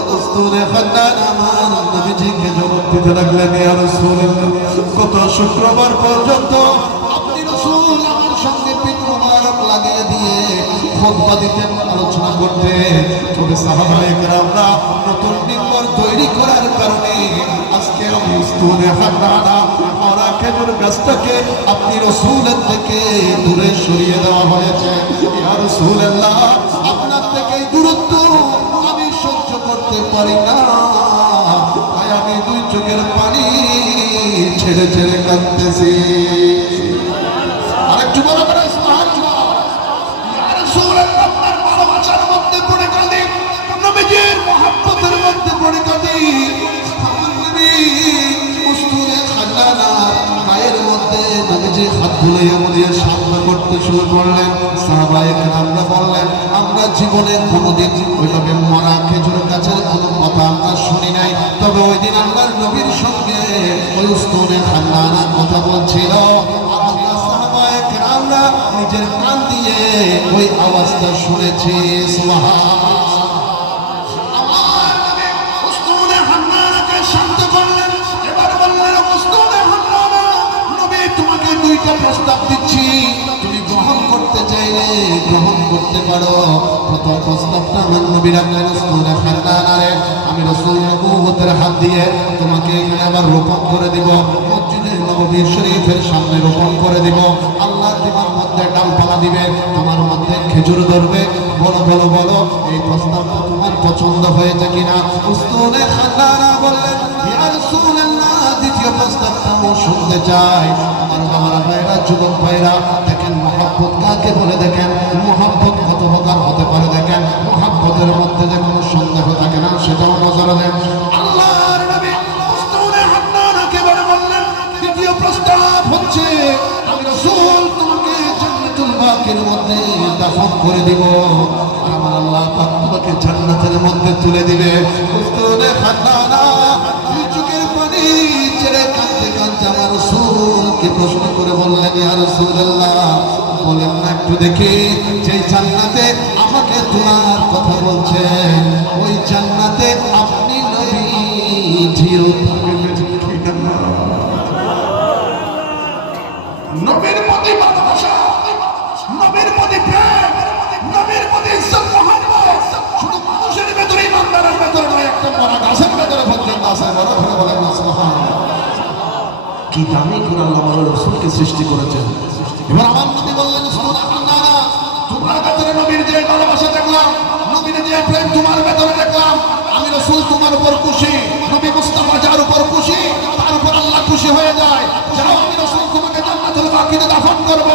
অবস্থরে খান্নানা আমার নবীজিকে জবাব দিতে লাগলেন, ইয়া রাসূলুল্লাহ, গত শুক্রবার পর্যন্ত আপনি রাসূল আমার সঙ্গে পিঠ মোবারক লাগিয়ে দিয়ে খুতবা দিতেন, আলোচনা করতেন। তবে সাহাবায়ে কেরামরা নতুন মিম্বর তৈরি করার কারণে আজকে উসতুনে খান্নানা মরা খেজুর গাছটাকে আপনি রাসূলের থেকে দূরে সরিয়ে দেওয়া হয়েছে। ইয়া রাসূলুল্লাহ, আপনার থেকে এই দূরত্ব আমি সহ্য করতে পারি না, তাই আমি দুই চোখের পানি ছেড়ে ছেড়ে কাঁদতেছি। আরেকটু বলা করে সুবহানাল্লাহ। ইয়া রাসূলুল্লাহ, আপনার ভালোবাসার মধ্যে পড়ে কাঁদি, নবীজির মহব্বতের মধ্যে পড়ে কাঁদি। আমার নবী উসতুনে খান্নানা গায়ের মধ্যে নবীজি হাত বুলিয়ে বুলিয়ে সামনা করতে শুরু করলেন। সাহাবায়ে কেরামরা বললেন, আমরা জীবনে কোনোদিন ওইভাবে মরা খেজুর গাছের কোনো কথা আমরা শুনি নাই, তবে ওই দিন আল্লাহর নবীর সঙ্গে ওই উসতুনে খান্নানা কথা বলছিল। আমরা সাহাবায়ে কেরামরা নিজের কান দিয়ে ওই আওয়াজটা শুনেছি। সুবহানাল্লাহ। আমার নবী উসতুনে খান্নানাকে শান্ত করলেন, এবার বললেন, উসতুনে খান্নানা, নবী তোমাকে দুইটা প্রস্তাব দিচ্ছি, তুমি গ্রহণ করতে চাইলে গ্রহণ করতে পারো। প্রথম প্রস্তাবটা আমার নবী রাখলেন, উসতুনে খান্নানা রে, আমি রাসূল নবুয়তের হাত দিয়ে তোমাকে এখানে আবার রোপণ করে দিব, মসজিদে নববী শরীফের সামনে রোপণ করে দিব। আল্লাহ তোমার মধ্যে ডালপালা দিবে, তোমার মধ্যে খেজুর ধরবে। বলো বলো বলো, এই প্রস্তাবটা তোমার পছন্দ হয়েছে কিনা? উসতুনে খান্নানা বললেন, ইয়া রাসূলুল্লাহ, দ্বিতীয় প্রস্তাবটাও শুনতে চাই। আমার বাবারা, ভাইরা, যুবক ভাইরা, দেখেন মহব্বত কাকে বলে, দেখেন মহব্বত কত প্রকার হতে পারে, দেখেন মহব্বতের মধ্যে যে কোনো সন্দেহ থাকে না সেটাও নজরে দেন। আল্লাহর নবী উসতুনে খান্নানাকে বললেন, দ্বিতীয় প্রস্তাব হচ্ছে আমি রাসূল তোমাকে জান্নাতুল বাকির মধ্যে দাফন করে দিব, আর আমার আল্লাহ পাক তোমাকে জান্নাতের মধ্যে তুলে দিবে। উসতুনে খান্নানা দুই চোখের পানি ছেড়ে কাঁদতে কাঁদতে আমার রাসূলকে প্রশ্ন করে বললেন, ইয়া রাসূলুল্লাহ, বলেন না একটু দেখি, যে জান্নাতে আমাকে তোলার কথা বলছেন, ওই জান্নাতে আপনি নবীজিও থাকবেন কিনা? নবীর প্রতি ভালোবাসা, নবীর প্রতি প্রেম, নবীর প্রতি ইজ্জত মহব্বত শুধু মানুষের ভেতরে, ইমানদারের ভেতরে নয়, একটা মরা গাছের ভেতরে পর্যন্ত আছে। বড় করে বলেন না সুবহানাল্লাহ। কি দামি করে আল্লাহ আমাদের রাসূলকে সৃষ্টি করেছেন। এবার আমার নবী বললেন, উসতুনে খান্নানা, তোমার ভেতরে নবীর যে ভালোবাসা দেখলাম, নবীর যে প্রেম তোমার ভেতরে দেখলাম, আমি রাসূল তোমার উপর খুশি। নবী মুস্তাফা যার উপর খুশি তার উপর আল্লাহ খুশি হয়ে যায়। যাও, আমি রাসূল তোমাকে জান্নাতুল বাকিতে দাফন করব,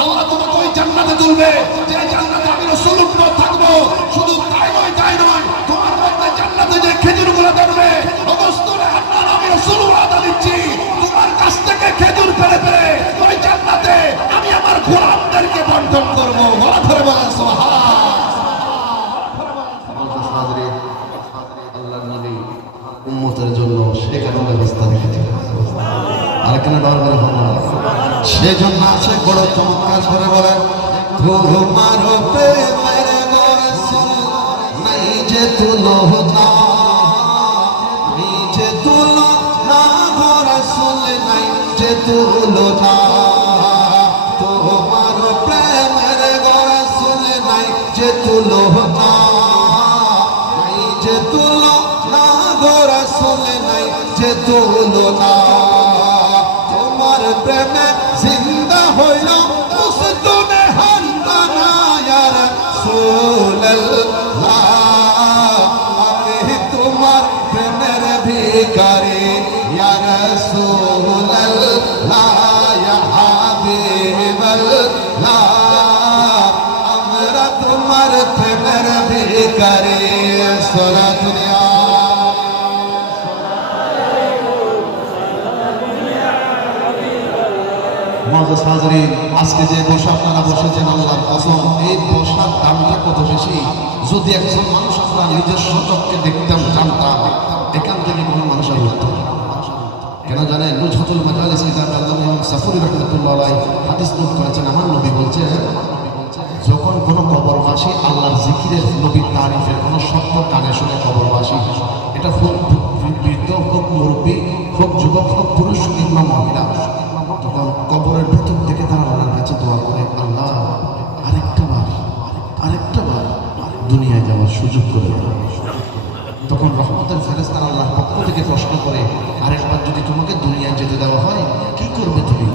আল্লাহ তোমাকে ওই জান্নাতে তুলবে যে জান্নাতে আমি রাসূল উম্মত থাকবো। শুধু তাই নয়, তাই নয়, তোমার মধ্যে জান্নাতে যে খেজুরগুলো ধরবে, উসতুনে খান্নানা, আমি রাসূল ওয়াদা দিচ্ছি, তোমার কাছ থেকে খেজুর পেড়ে পেড়ে ওই জান্নাতে আমি আমার গোলামদেরকে বন্টন করবো। বলা ধরে বলেন সুবহানাল্লাহ। আল্লাহর নবী উম্মতের জন্য সেখানে ব্যবস্থা রেখেছেন, আর এখানে ডর করে হবে না। সেজন্য আছে বড় চমৎকার করে বলেন, তোমার প্রেমের রাসূল নাই যে তুলনা, নিজে তুলনা গো রাসূল নাই যে তুলনা, তোমার প্রেমের রাসূল নাই যে তুলনা, নাই যে তুলনা গো রাসূল নাই যে তুলনা, তোমার প্রেমে জিন্দা হইল উসতুনে খান্নানা, ইয়া রাসূলুল্লাহ, আমি তোমার প্রেমের ভিখারি, ইয়া রাসূলুল্লাহ, ইয়া হাবিবাল্লাহ, আমরা তোমার প্রেমের ভিখারি। সালাতুল্লাহ মুআজ্জাজ হাজরিন, আজকে যে বসে আপনারা বসেছেন আল্লাহর কসম, এই বসার দামটা কত বেশি। যদি একজন মানুষ আমরা নিজের চোখকে দেখতাম, জানতাম, এখান থেকে কোনো মানুষ আর উঠত না। কেন জানেন? নুজহাতুল মাজালিস কিতাব আল্লামা ইমাম সাফুরী রাহমাতুল্লাহ আলাইহি হাদিস নোট করেছেন। আমার নবী বলছেন, যখন কোনো কবরবাসী আল্লাহর জিকিরের, নবীর তারিফের কোনো শব্দ কানে শুনে কবরবাসী, এটা হোক বৃদ্ধ, হোক মুরব্বী, হোক যুবক, হোক পুরুষ কিংবা মহিলা, তখন কবরের ভেতর থেকে তারা আল্লাহর কাছে দোয়া করে, আল্লাহ আরেকটা বার দুনিয়ায় যাওয়ার সুযোগ করে দেয়। তখন রহমতের ফেরেশতারা আল্লাহর পক্ষ থেকে প্রশ্ন করে, আরেকবার যদি তোমাকে দুনিয়ায় যেতে দেওয়া হয় কি করবে তুমি?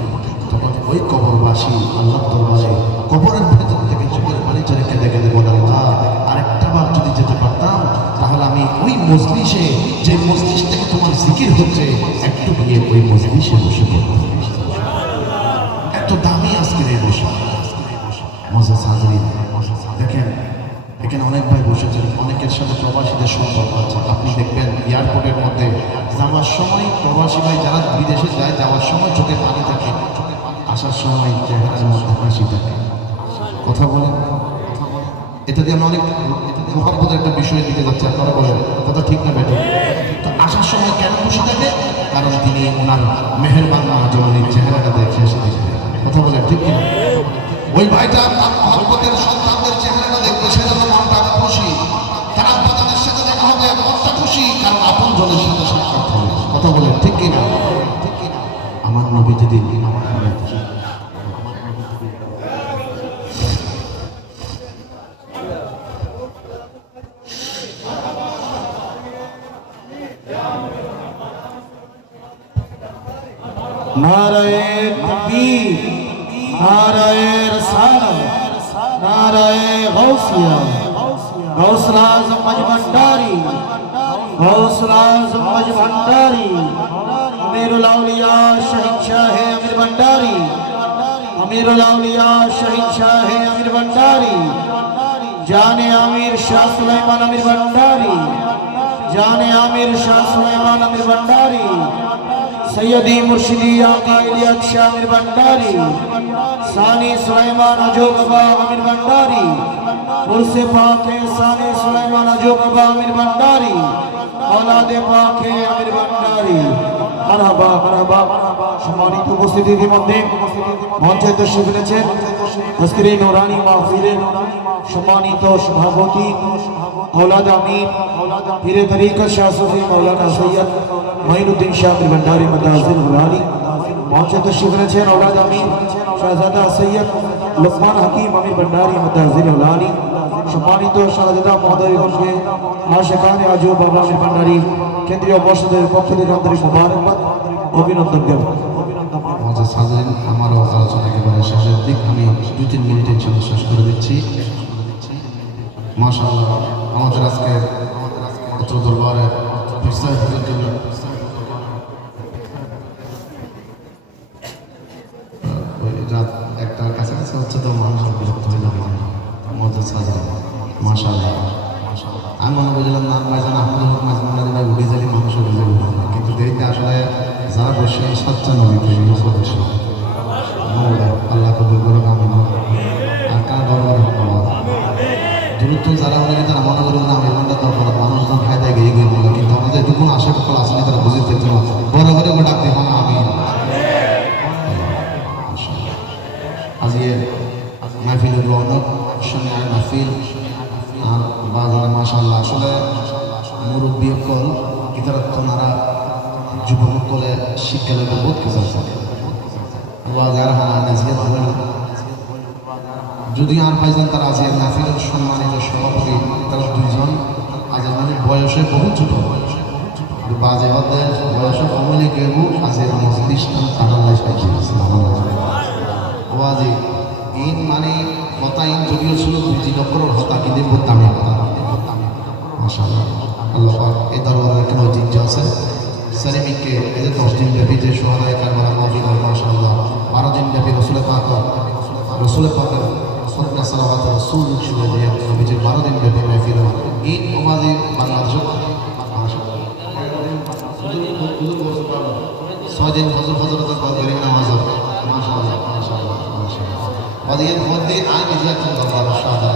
তখন ওই কবরবাসী আল্লাহর দরবারে কবরের ভেতর থেকে চোখের পানি ছেড়ে কেঁদে কেঁদে বলে, আল্লাহ আরেকটা বার যদি যেতে পারতাম, তাহলে আমি ওই মজলিসে, যে মজলিস থেকে তোমার জিকির হচ্ছে, একটু গিয়ে ওই মজলিসে বসে পড়তাম। এত দামি আজকের এই বসা। মুআজ্জাজ হাজরিন, দেখেন এখানে অনেক ভাই বসেছেন, অনেকের সাথে প্রবাসীদের সম্পর্ক আছে। আপনি দেখবেন এয়ারপোর্টের মধ্যে যাওয়ার সময় প্রবাসী ভাই যারা বিদেশে যায়, যাওয়ার সময় চোখে পানি থাকে, আসার সময় চেহারার মধ্যে হাসি থাকে। কথা বলেন, এটা দিয়ে আমরা অনেক মহব্বতের একটা বিষয়ের দিকে যাচ্ছি। আপনারা বলেন কথা ঠিক না বেঠিক? তো আসার সময় কেন খুশি থাকে? কারণ তিনি ওনার মেহেরবান জননীর চেহারাটা দেখে এসেছে। কথা বলেন ঠিক কিনা? ওই ভাইটা মহব্বতের সন্তানদের চেহারাটা দেখবে, সেজন্য মনটা খুশি। তার আব্বাদের সাথে দেখা হবে, মনটা খুশি, কারণ আপন জনের সাথে সাক্ষাৎ হবে। কথা বলেন ঠিক কিনা? আমার নবী যদি নারায়ে তাকবীর, নারায়ে রিসালাত, নারায়ে গাউসিয়া, গাউসুল আযম মজভান্ডারি, গাউসুল আযম মজভান্ডারি, আমিরুল আউলিয়া শহীদ শাহ আমির ভান্ডারি, আমিরুল আউলিয়া শহীদ শাহ আমির ভান্ডারি, জানে আমির শাহ সুলাইমান আমির ভান্ডারি, জানে আমির শাহ সুলাইমান আমির ভান্ডারি, सैयदी मुर्शिदी आका इलियास शाह आमिर भंडारी, सानी सुलाइमान अजूब बाबा आमिर भंडारी, मुर्से पाक सानी सुलाइमान अजूब बाबा आमिर भंडारी, औलादे पाक आमिर भंडारी। মারহাবা মারহাবা। সম্মানিত উপস্থিতির মধ্যে মঞ্চে তশরিফ এনেছেন আজকের এই নূরানি মাহফিলের সম্মানিত সভাপতি औलाद आमीर पीर तरीक़त शाह सूफी मौलाना सैयद मोइनुद्दीन शाह आमिर भंडारी मदाजिल हुलानी। मौके तशरीफ रखें औलाद आमीर शाहजादा सैयद लुकमान हकीम आमिर भंडारी मदाजिल हुलानी। सम्मानित शाहजादा महोदयगणকে आशिकाने आजूब बाबा आमिर भंडारी কেন্দ্রীয় পর্ষদের পক্ষ থেকে আন্তরিক মোবারকবাদ অভিনন্দন জ্ঞাপন। মুআজ্জাজ হাজরিন, আমারও আলোচনা একেবারে শেষের দিক। আমি 2-3 মিনিটের জন্য শেষ করে দিচ্ছি। মাশাআল্লাহ, আমাদের আজকে অত্র দরবারের বিস্তারিতের জন্য রাত 1টার কাছাকাছি হচ্ছে, তো মানুষের বিরক্ত হয়ে যাবে। মুআজ্জাজ হাজরিন, মাশাআল্লাহ আমি মনে করছিলাম না ভাইজান আপনার মাঝমানারি ভাই উঠে যালি মানুষের বুঝে উঠে, কিন্তু দেখতে আসলে যারা বসে সচ্চা নবী প্রেমী বসে আল্লাহ কবুল করুক। আমি আর কার দরবারে ধন্যবাদ দূরত্ব যারা হলে তারা মনে করবেন আমি এখানটা দরকার মানুষজন ফায়দায় গিয়ে গিয়ে বললো, কিন্তু আমাদের এটুকুন আশেপাশে আসলে তারা বুঝে ফেলতে না, বড় করে ডাক দেবো না আমি। আজকে মাহফিলের রৌনক সঙ্গে মাহফিল আর বাজারে মাশাআল্লাহ আসলে মুরব্বী কল ইতারা তোনারা যুবক কলে শিক্ষা লেগে বহুত কিছু আছে। বাজার হানা নাজিয়াত হল যদি আর পাইছেন তারা আজকে মাহফিলের সম্মানিত সভাপতি, তারা দুইজন আজ মানে বয়সে বহু ছোট, বাজে হতে বয়সে কমলে কেউ আজের মজলিস কাটাল্লাই পাইছে। ওয়াজি ইন মানে হতা ইন যদিও ছিল 2 লক্ষর হতা, কিন্তু বহুত দামি হতা। মাশাআল্লাহ আল্লাহ পাক এই দরবারের একটা ঐতিহ্য আছে। সেরেমিককে এই যে 10 দিন ব্যাপী যে সোহাদায়ে কারবালা মাহফিল, মাশাআল্লাহ 12 দিন ব্যাপী রসুল পাকের সত্য সালাওয়াত রাসূল শুনে দিয়ে নবীজির 12 দিন ব্যাপী মাহফিল ঈদ ওয়াজি বাংলাদেশ মাশাআল্লাহ 6 দিন ফজর ফজরতের পর বেরিয়ে নামাজ মাশাআল্লাহ মাশাআল্লাহ মাশাআল্লাহ ওদের মধ্যে আগে জাযাকুল্লাহ সাদা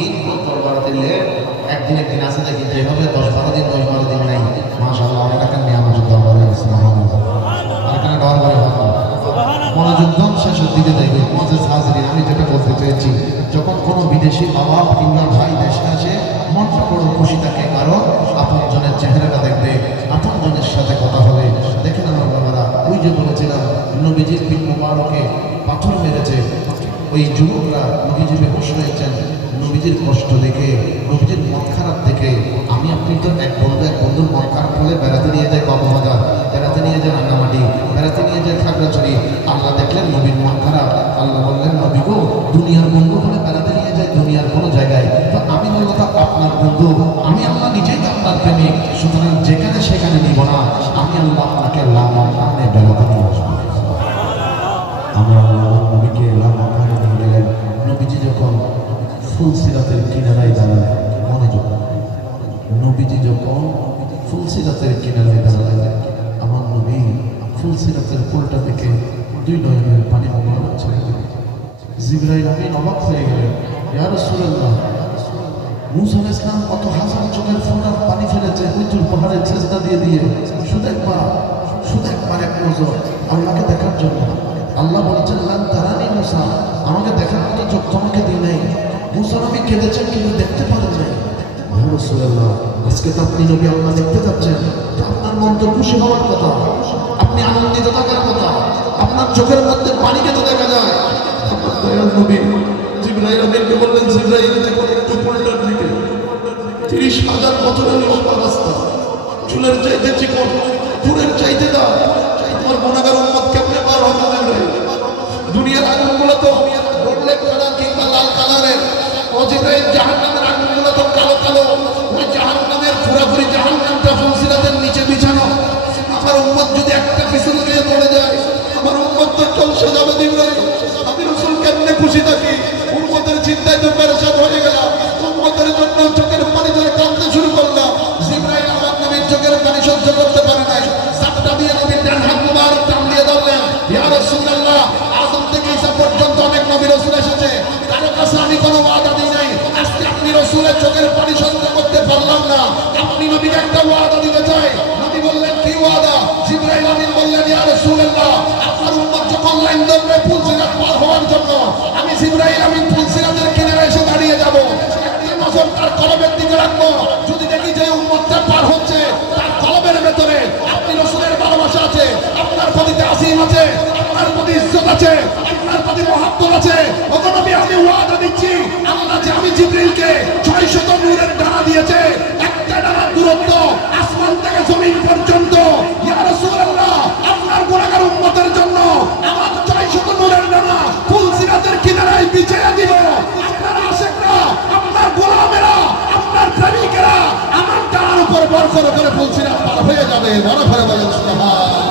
এই দরবার দিলে একদিন একদিন আসে দেখি যেভাবে 10-12 দিন 10-12 দিন নাই মাশাআল্লাহ অনেক একটা নিয়ামত দরবারে আছে সুবহানাল্লাহ আর কেন দরবারে মনোযোগ শেষের দিকে দেখবে মজেস হাজিরিন আমি যেটা বলতে চেয়েছি যখন কোনো বিদেশি বাবা কিংবা ভাই দেশে আসে মনটা বড় খুশি থাকে কারণ আপনজনের চেহারাটা দেখবে আপনজনের সাথে কথা হবে দেখেন আমার বাবারা ওই যে বলেছিলাম নবীজির পিঠ মোবারকে পাথর মেরেছে ওই যুবকরা নবীজি বেহুশ হয়েছেন নবীজির কষ্ট দেখে নবীজির মন খারাপ দেখে আমি আপনি তো এক বন্ধুর মন খারাপ হলে বেড়াতে নিয়ে যায় কক্সবাজার বেড়াতে নিয়ে যায় রাঙ্গামাটি বেড়াতে নিয়ে যায় খাগড়াছড়ি আল্লাহ দেখলেন নবীর মন খারাপ আল্লাহ বললেন নবী গো দুনিয়ার বন্ধু হলে বেড়াতে নিয়ে যায় দুনিয়ার কোনো জায়গায় তো আমি বলবো তো আপনার বন্ধু আমি আল্লাহ নিজেই তো আপনার প্রেমিক সুতরাং যেখানে সেখানে নিব না আমি আল্লাহ আপনাকে লামাকানে বেড়াতে নিয়ে আসবো আমরা আল্লাহ নবীকে লামাকানে নিয়ে গেলেন নবীজি যখন ফুলসিরাতের কিনারায় দাঁড়ালেন মনোযোগ নবীজি যখন ফুলসিরাতের কিনারায় দাঁড়ালেন আমার নবী ফুলসিরাতের ফুলটা দেখে দুই নয়নের পানি মোবারক ছেড়ে দিলেন জিবরাইল আমিন অবাক হয়ে গেলেন ইয়া রাসূলুল্লাহ মুসা আলাইহিস সালাম কত হাজার চোখের ফোঁটার পানি ফেলেছে উঁচুর পাহাড়ে চেষ্টা দিয়ে শুধু একবার এক নজর আল্লাহকে দেখার জন্য আল্লাহ বলেছেন লান তারানি মুসা আমাকে দেখার মতো চোখ তোমাকে দিই নাই মুসা নবী কেঁদেছেন কিন্তু দেখতে পারেন নাই ইয়া রাসূলুল্লাহ আজকে তো আপনি নবী আল্লাহ দেখতে যাচ্ছেন তো আপনার মন তো খুশি হওয়ার কথা আপনি আনন্দিত থাকার কথা আপনার চোখের মধ্যে পানিকে তো দেখা যায় দয়াল নবী জিবরাইল আমিনকে বললেন জিবরাইল দেখুন একটু পল্টার দিকে 30,000 বছরের লম্বা রাস্তা চুলের চাইতে চিকন ফুলের চাইতে দাও তোমার গুনাহগার উম্মত কেমনে পার হবে জিবরাইল দুনিয়ার আগুনগুলো তো গোল্ডেন কালার কিংবা লাল কালারের ও জিবরাইল জাহান্নামের আগুনগুলো তো কালো কালো ওই জাহান্নামের পুরোপুরি জাহান্নামটা ফুলসিরাতের নিচে বিছানো আমার উম্মত যদি একটা পিছনে গিয়ে পড়ে যায় আমার উম্মত তো চলছে যাবে জিবরাইল আমি রাসূল কেমনে খুশি থাকি উম্মতের চিন্তায় তো পেরেশান হয়ে গেলাম উম্মতের জন্য চোখের পানি ধরে কাঁদতে শুরু করলাম জিবরাইল আমার নবীর চোখের পানি সহ্য করতে পারে নাই সাতটা দিয়ে নবীর ডান হাত মুবারক টান দিয়ে ধরলেন ইয়া রাসূলুল্লাহ আদম থেকে ঈসা পর্যন্ত অনেক নবী রাসূল এসেছে কারো কাছে আমি কোনো ওয়াদা দিই নাই আজকে আপনি রাসূলের চোখের পানি সহ্য করতে পারলাম না আপনি নবীকে একটা ওয়াদা দিতে চাই নবী বললেন কি ওয়াদা জিবরাইল আমিন বললেন ইয়া রাসূলুল্লাহ আপনার উম্মত যখন লাইন ধরবে ফুলসিরাত পার হওয়ার জন্য আমি জিবরাইল আমিন ফুলসিরাতের কিনারে এসে দাঁড়িয়ে যাব একটি নজর তার কলবের দিকে রাখবো যদি দেখি যে উম্মতটা পার হচ্ছে তার কলবের ভেতরে আপনি রাসূলের ভালোবাসা আছে আপনার প্রতি তাসীম আছে আপনার প্রতি ইজ্জত আছে আপনার প্রতি মহব্বত আছে ওগো নবী আমি ওয়াদা দিচ্ছি আল্লাহ যে আমি জিবরাইলকে 600 নূরের ডানা দিয়েছে একটা ডানার দূরত্ব আসমান থেকে জমিন পর্যন্ত ইয়া রাসূলুল্লাহ আপনার গুনাহগার উম্মতের জন্য আমার 600 নূরের ডানা ফুলসিরাতের কিনারায় বিছিয়ে দিব আপনার আশিকরা আপনার গোলামেরা আপনার প্রেমিকেরা আমার ডানার উপর ভর করে ফুলসিরাত পার হয়ে যাবে বড় করে বলেন সুবহান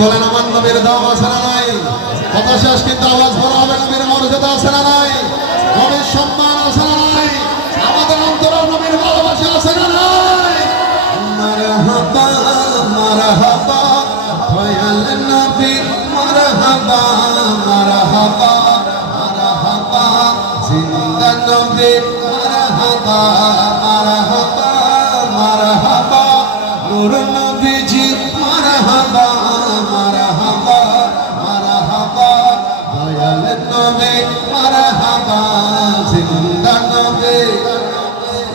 বলেন আমার নবীর দাম আছে না নাই কথা শেষ কিন্তু আওয়াজ বড় হবে নবীর মর্যাদা আছে না নাই নবীর সম্মান আছে না নাই আমাদের অন্তরে নবীর ভালোবাসা আছে না নাই মারহাবা মারহাবা দয়াল নবী মারহাবা মারহাবা মারহাবা জিন্দা নবী মারহাবা মারহাবা মারহাবা নূর নবীজি মারহাবা মারহাবা মারহাবা দয়াল নবী মারহাবা জিন্দা নবী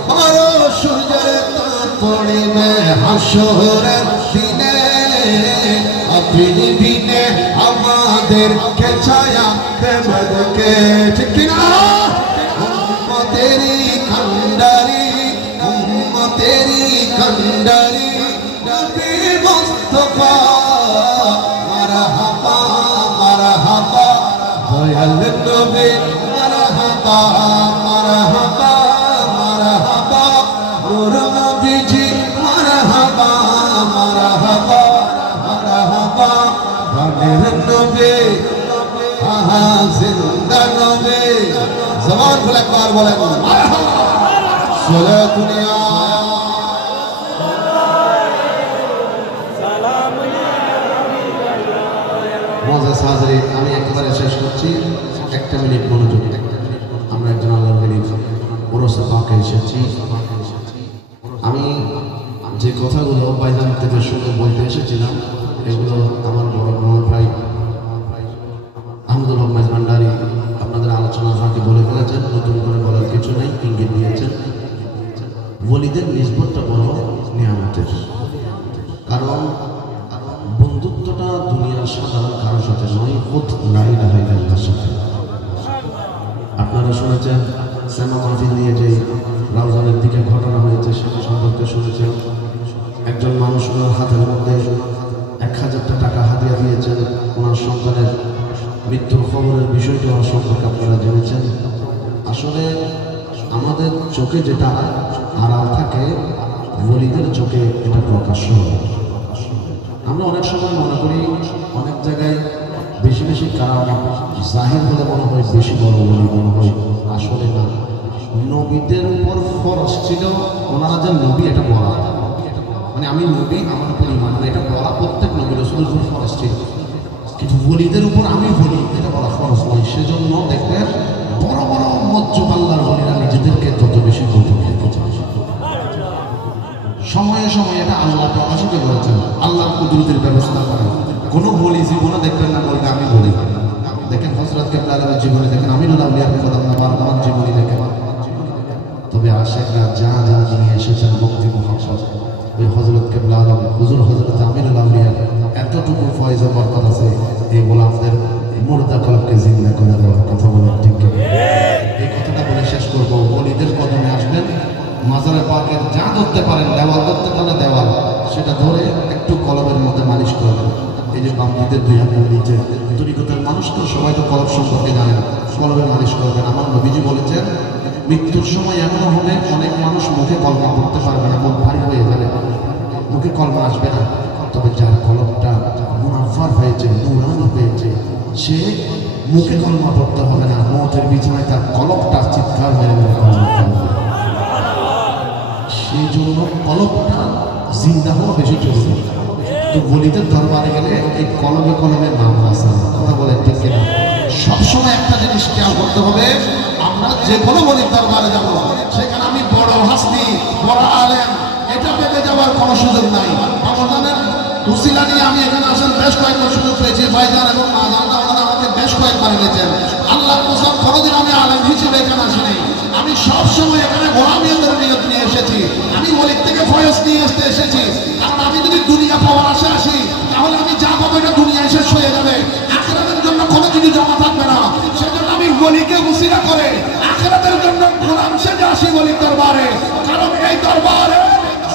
বড় সূর্যের তাপ পড়িবে হাসরের দিনে আপনি বিনে আমাদের কে ছায়া দেবকে ঠিক না উম্মতেরি খন্ডারি নবী মুস্তাফা মারহাবা মারহাবা দয়াল নবী মারহাবা মারহাবা মারহাবা নূর নবীজি মারহাবা মারহাবা মারহাবা প্রাণের নবী আহা জিন্দা নবী জবান খুলে একবার বলেন মারহাবা সালাতুন ইয়া মুআজ্জাজ হাজিরিন আমি একেবারে শেষ করছি একটা মিনিট মনোযোগ আমরা একজন আল্লাহর ওলি ওরসে পাকে এসেছি আমি যে কথাগুলো বাইজান থেকে শুনে বলতে এসেছিলাম এগুলো আমার বড় ভাই আহমদুল হক মাইজভান্ডারী আপনাদের আলোচনার ফাঁকে বলে ফেলেছেন, নতুন করে বলার কিছু নেই, ইঙ্গিত দিয়েছেন। ওলিদের নিসবতটা বড় নিয়ামতের, কারণ বন্ধুত্বটা দুনিয়ার সাধারণ কারোর সাথে নয়, খুদ লা ইলাহা ইল্লাল্লাহর সাথে। আপনারা শুনেছেন সেনা মাহফিল নিয়ে যে রাউজানের দিকে ঘটনা হয়েছে সেটা সম্পর্কে শুনেছেন। একজন মানুষ ওনার হাতের মধ্যে 1000টা টাকা হাদিয়া দিয়েছেন, ওনার সন্তানের মৃত্যুর খবরের বিষয়টি ওনার সম্পর্কে আপনারা জেনেছেন। আসলে আমাদের চোখে যেটা আড়াল থাকে ওলিদের চোখে এটা প্রকাশ্য হয়। আমরা অনেক সময় মনে করি অনেক জায়গায় বেশি বেশি কারামত জাহির হলে মনে হয় বেশি বড় ওলি মনে হয়, আসলে না। নবীদের উপর ফরজ ছিল ওনারা যে নবী এটা বলা, মানে আমি নবী আমার উপর ইমান, এটা বলা প্রত্যেক নবী রাসূলের উপর ফরজ ছিল, কিন্তু ওলিদের উপর আমি বলি এটা বলা ফরজ নয়। সেজন্য দেখবেন বড় বড় মজ্জব আল্লাহর ওলিরা নিজেদেরকে তত বেশি গৌরব রেখেছে। সময়ে সময়ে এটা আল্লাহ প্রকাশিত করেছেন, আল্লাহর কুদরতের ব্যবস্থা করেন। কোনো বলি জীবনে দেখবেন না বলতে আমি বলি, দেখেন হযরত কেবলা আলমের জীবনে দেখেন আমিনুল আউলিয়া আমার জীবনী দেখেন। তবে আশেকরা যা যা নিয়ে এসেছেন মুক্তি মুহাম্মদ ওই হযরত কেবলা আলম হুজুর হযরত আমিনুল আউলিয়া এতটুকু ফয়েজ ও বরকত আছে, এই গোলামদের মুর্দা কলবকে জিন্দা করে দেওয়ার কথা বলেন ঠিক কি? এই কথাটা বলে শেষ করবো। ওলিদের কদমে আসবেন, মাজারে পাকের যা ধরতে পারেন, দেওয়াল ধরতে পারলে দেওয়াল, সেটা ধরে একটু কলমের মধ্যে মালিশ করবেন। এই যে বামদিদের দুই হাতের নিচে তরিকতের মানুষ তো সবাই তো কলম সম্পর্কে জানেন, কলমে মালিশ করবেন। আমার নবীজি বলেছেন মৃত্যুর সময় এমন হবে অনেক মানুষ মুখে কলমা পড়তে পারবে না, মুখ ভারী হয়ে যাবে, মুখে কলমা আসবে না। তবে যার কলমটা মুনাফার হয়েছে, নুরানি হয়েছে, সে মুখে কলমা পড়তে হবে না, মতের বিছানায় তার কলমটা চিৎকার মেরে মেরে কলমা পড়বে। সেই জন্য কলমটা জিন্দা হওয়া বেশি জরুরি। তো ওলিদের দরবারে গেলে এই কলমে কলমে নাম আছে, কথা বলে ঠিক কিনা? সবসময় একটা জিনিস খেয়াল করতে হবে, আমরা যে কোনো ওলির দরবারে যাব সেখানে আমি বড় হাসনি বড় আলেম এটা পেতে যাওয়ার কোনো সুযোগ নাই। আমাদের উসিলা নিয়ে আমি এখানে আসেন বেশ কয়েকবার সুযোগ পেয়েছি, ভাইজান এবং মাজানরা ওনারা আমাকে বেশ কয়েকবার এনেছেন। আল্লাহর কসম কোনোদিন আমি আলেম হিসেবে এখানে আসিনি, আমি সবসময় এখানে গোলামিয়তের নিয়ত নিয়ে এসেছি, আমি ওলির থেকে ফয়েজ নিয়ে আসতে এসেছি। কারণ আমি যদি দুনিয়া পাওয়ার আশে আসি তাহলে আমি যা পাবো এটা দুনিয়ায় শেষ হয়ে যাবে, আখিরাতের জন্য কোনো কিছু জমা থাকবে না। সেজন্য আমি ওলিকে উসিলা করে আখিরাতের জন্য গোলাম সেজে আসি ওলির দরবারে। কারণ এই দরবারে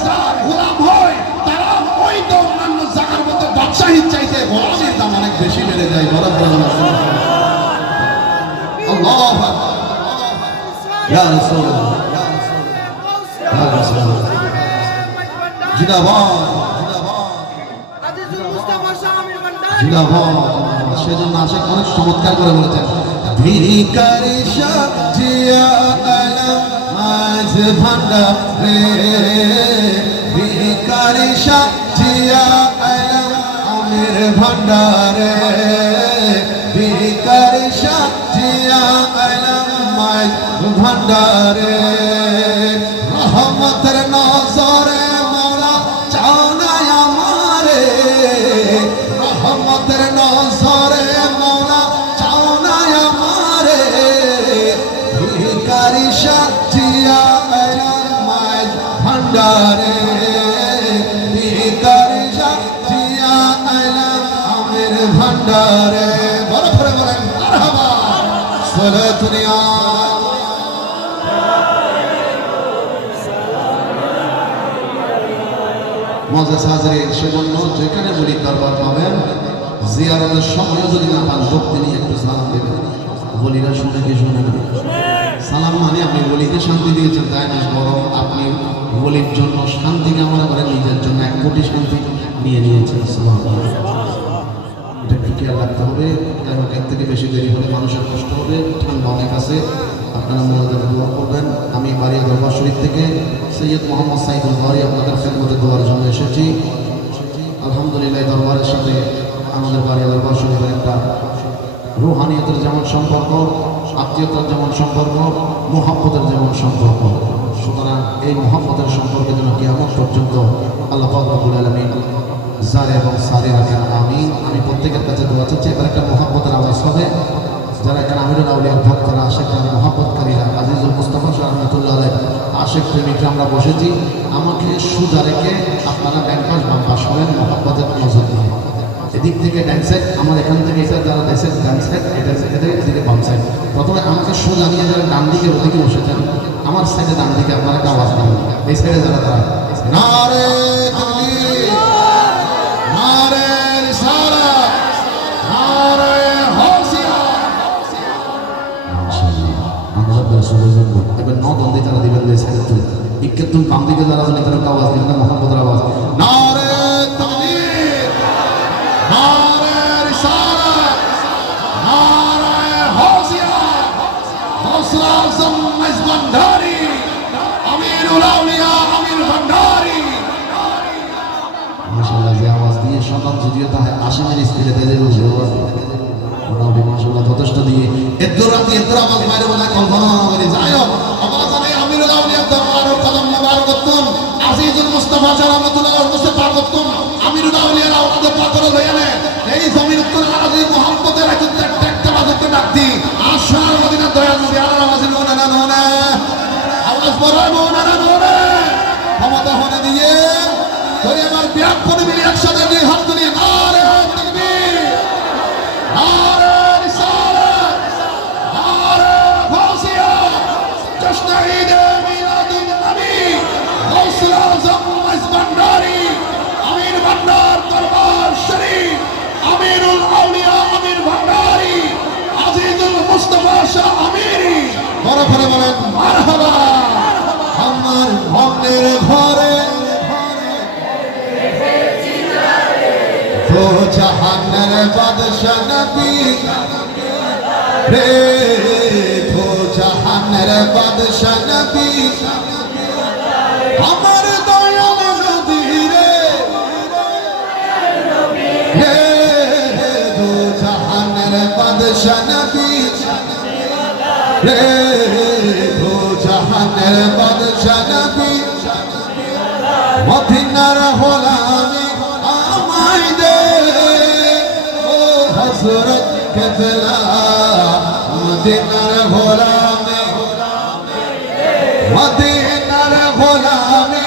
যারা গোলাম হয় তারা ওই তো অন্যান্য জায়গার মতো বাদশাহীর চাইতে গোলামের দাম অনেক বেশি বেড়ে যায়। বরাবর আল্লাহু আকবার ইয়া রাসূলুল্লাহ ইয়া রাসূলুল্লাহ জিন্দাবাদ জিন্দাবাদ। সেজন্য আশেক অনেক চমৎকার করে বলেছেন ভিকারি শাহজিয়া আলম মাঝ ভান্ডারে, ভিকারি শাহজিয়া আলম আমির ভান্ডারে, ভিকারি শাহজিয়া আলম মাঝ ভান্ডারে। রহমতের নজরে মাওলা চাও না আমারে, রহমতের নজরে মাওলা চাও না আমারে, ভিখারি শাহজিয়া আলম মাঝ ভান্ডারে, ভিখারি শাহজিয়া আলম আমির ভান্ডারে। বড় করে বলেন মারহাবা সালাতুন ইয়া মুআজ্জাজ হাজিরিন। সেজন্য যেখানে ওলির দরবার পাবেন জিয়ারতের সময় যদি না পান ভক্তি নিয়ে একটু সালাম দেবেন। ওলিরা শুনে কি শুনে না? সালাম মানে আপনি ওলিকে শান্তি দিয়েছেন তাই না, বরং আপনি ওলির জন্য শান্তি কামনা করে নিজের জন্য 1 কোটি শান্তি নিয়ে নিয়েছেন। এটা একটু খেয়াল রাখতে হবে। কারণ এর থেকে বেশি দেরি হলে মানুষের কষ্ট হবে। ঠান্ডা অনেক আছে, আপনারা মনোযোগে দোয়া করবেন। আমি বাড়িয়া দরবার শরীফ থেকে সৈয়দ মোহাম্মদ সাইদুল বাড়ি আপনাদের খেদমতে দোয়ার জন্য এসেছি। আলহামদুলিল্লাহ, দরবারের সাথে আমাদের বাড়িয়া দরবার শরীফের একটা রুহানিয়তের যেমন সম্পর্ক, আত্মীয়তার যেমন সম্পর্ক, মোহাম্মতের যেমন সম্পর্ক। সুতরাং এই মোহাম্মতের সম্পর্কে যেন কিয়ামত পর্যন্ত আল্লাহ পাক রব্বুল আলামিন জারে এবং সারে রাখেন, আমি প্রত্যেকের কাছে দোয়া চাচ্ছি। এবার একটা মোহাম্মতের আওয়াজ হবে। যারা এখানে আমিরুল আউলিয়ার ভক্তরা, আশেকরা, মোহাম্মতকারীরা, আজিজুল মুস্তাফা শাহ রহমতুল্লাহ আলাইহ আশেক প্রেমিকরা আমরা বসেছি। আমাকে সোজা রেখে আপনারা ডান পাশ বাম পাশ করেন, মোহাম্মতের মজুদ নিয়ে। এদিক থেকে ডান সাইড, আমার এখান থেকে এটা যারা দেখছেন ডান সাইড, এটা এদিকে বাম সাইড। প্রথমে আমাকে সোজা নিয়ে যারা ডান দিকে ওদিকে বসেছেন, আমার সাইডে ডান দিকে আপনারা একটা আওয়াজ দেন। এই সাইডে যারা তারা নারে তাকবীর, নারে রিসালাত, নারে হাসিয়া। আমরা রাসূলের জন্য এবার নদ অন্ধে যারা দিবেন এই সাইডে তুলে ইক্কাতুল বাম দিকে যারা আছেন তারা আওয়াজ দিবেন না, মোহাম্মদের আওয়াজ। নারে তাকবীর, নারে রিসালাত, নারে হাসিয়া। গৌসুল আযম মেজবান্ডারি, আমিরুল আউলিয়া আমির ভান্ডারি। মাশাআল্লাহ, যে আওয়াজ দিয়ে সন্তান যদিও তাহে আশিমের স্ত্রীতে দেদের বুঝে মোটামুটি মাশাআল্লাহ যথেষ্ট দিয়ে এদ্দুর রাতে এদ্দুর আওয়াজ বাইরে বলে কল্পনা করে যায়। আওয়াজ আমি আমিরুল আউলিয়া দরবার ও কদম মুবারকাতুন আজিজুল মুস্তাফা জালালাতুল্লাহ ওরসে পাকতুন আমিরুল আউলিয়া আওলাদে পাকর লয়ানে এই জমিন উত্তর আরবি মুহাম্মদের একটা বাজতে ডাকতি আশরার মদিনা দয়াল নবী আল্লাহর আওয়াজ মোনা না মোনা আওয়াজ পড়া মোনা না মোনা ক্ষমতা হনে দিয়ে ধরে আমার বিরাট করে মিলে একসাথে দুই হাত তুলে নারে তাকবীর, নারে রিসালাত, নারে গাউসিয়া। জশ্ন ঈদ মিলাদুন নবী, গৌসুল আযম মেজবান্ডারি, আমির ভান্ডার দরবার শরীফ, আমিরুল আউলিয়া আমির ভান্ডারি, আজিজুল মুস্তাফা শাহ আমিরি। বড় করে বলেন মারহাবা। আমার মনের ঘরে তো জাহানের বাদশা নবী রে, তো জাহানের বাদশা নবী, আমার দয়াল নবী রে, রে তো জাহানের বাদশা নবী রে, তো জাহানের বাদশা নবী। মদিনার গোলামি আমায় দে ও হযরত কেবলা, মদিনার গোলামি, মদিনার গোলামি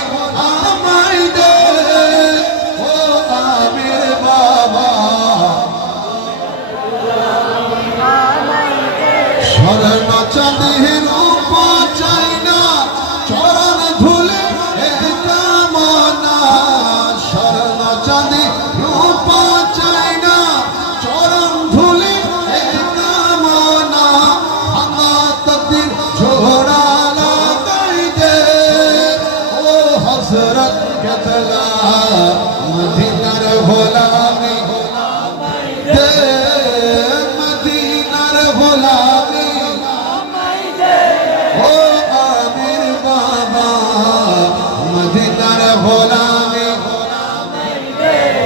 আমায় দে ও আমির বাবা। স্বর্ণ চাঁদি রূপ চাই না, চরণ ধুলে কামনা। স্বর্ণ চাঁদি রূপ চাই না, চরণ ধুলে কামনা। ভাঙা তকদীর ঝোড়া লাগাই দে ও হযরত কেবলা, মদিনার গোলামি দে, মদিনার গোলামি ও আমির বাবা। মদিনার গোলামি,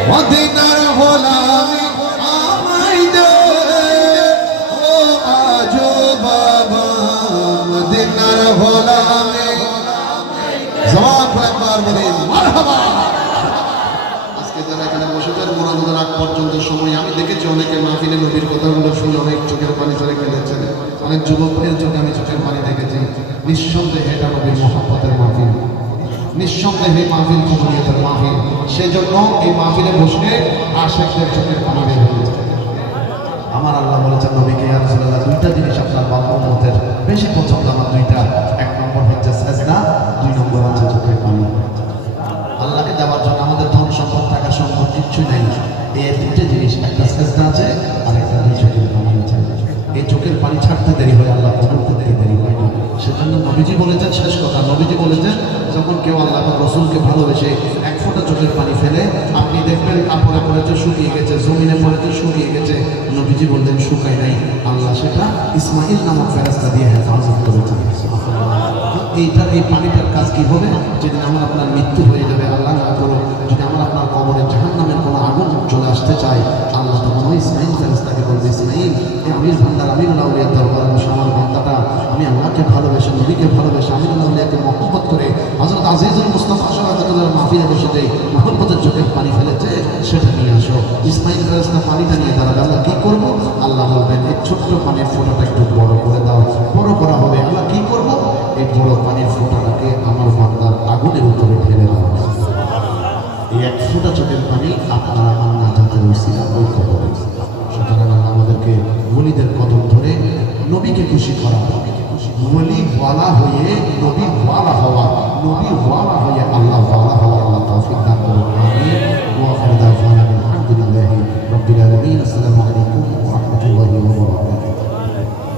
মদিনার গোলামি আমায় দে ও আজো বাবা। মদিনার গোলামি জবান করে একবার বলেন মারহাবা। আজকে যারা এখানে বসেছেন মোনাজাতের আগ পর্যন্ত সময় আমি দেখেছি অনেকে মাহফিলে নবীর কথাগুলো শুনে অনেক চোখের পানি ঝরে কেঁদেছেন। অনেক যুবকদের চোখে আমি চোখের পানি দেখেছি। নিঃসন্দেহে এটা নবীর মহব্বতের মাহফিল, নিঃসন্দেহে মাহফিল কবুলিয়তের মাহফিল। সেজন্য এই মাহফিলে বসলে আশিকদের চোখের পানি বের হয়েছে। আমার আল্লাহ বলেছেন নবীকে ইয়া রাসূলুল্লাহ, দুইটা জিনিস আপনার বাবা উম্মতের বেশি পছন্দ আমার দুইটা। এক নম্বর হচ্ছে সাজদা, দুই নম্বর হচ্ছে চোখের পানি। আল্লাহকে দেওয়ার জন্য আমাদের ধন সম্পদ টাকা সম্পদ কিচ্ছু নেই। এই দুটো জিনিস, একটা সাজদা আছে আর একটা চোখের পানি আছে। এই চোখের পানি ছাড়তে দেরি হয়, আল্লাহ কবুল করতে দেরি হয় না। সেজন্য নবীজি বলেছেন, শেষ কথা নবীজি বলেছেন, যখন কেউ আল্লাহ রসুলকে ভালোবেসে এক ফোঁটা চোখের পানি ফেলে, আপনি দেখবেন কাপড়ে পড়েছে শুকিয়ে গেছে, জমিনে পড়েছে শুকিয়ে বললেন শুকায় নাই, আল্লাহ সেটা ইসমাইল নামক ফেরেশতা দিয়ে হেফাজত করেছেন। এই পানিটার কাজ কি হবে? যেদিন আমার আপনার মৃত্যু হয়ে যাবে, আল্লাহ না করো যদি আমার আপনার কবরে জাহান্নামের কোনো আগুন চলে আসতে চায়, আল্লাহ তখন ওই ইসমাইল ফেরেশতাকে বলবে, ইসমাইল এই আমির ভান্ডার আমিরুল আউলিয়ার দরবারে বসে আমার বান্দাটা আমি আল্লাহকে ভালোবেসে নবীকে ভালোবেসে আমিরুল আউলিয়াকে মহব্বত করে হযরত আজিজুল মুস্তাফা সাল্লাল্লাহু মাহফিলে বসে যে মহব্বতের চোখের পানি ফেলেছে সেটা নিয়ে আসো। ইসমাইল ফেরেশতা পানিটা নিয়ে দাঁড়াবে, আল্লাহ কি করব? আল্লাহ বলবেন এই ছোট্ট পানির ফোঁটাটা একটু বড় করে দাও। বড় করা হবে, আল্লাহ কি করব? এই বড় পানির ফোঁটাটাকে আমার বান্দার আগুনের উপরে ঢেলে দাও। এই এক ফোঁটা চোখের পানি আপনার আমার নাজাতের ওসিলা ঐক্য করে। সুতরাং আল্লাহ আমাদেরকে ওলিদের কদম ধরে নবীকে খুশি করা, ওলি ওয়ালা হয়ে নবী ওয়ালা হওয়া, নবী ওয়ালা হয়ে আল্লাহ ওয়ালা হওয়া আল্লাহ তৌফিক দান করুন।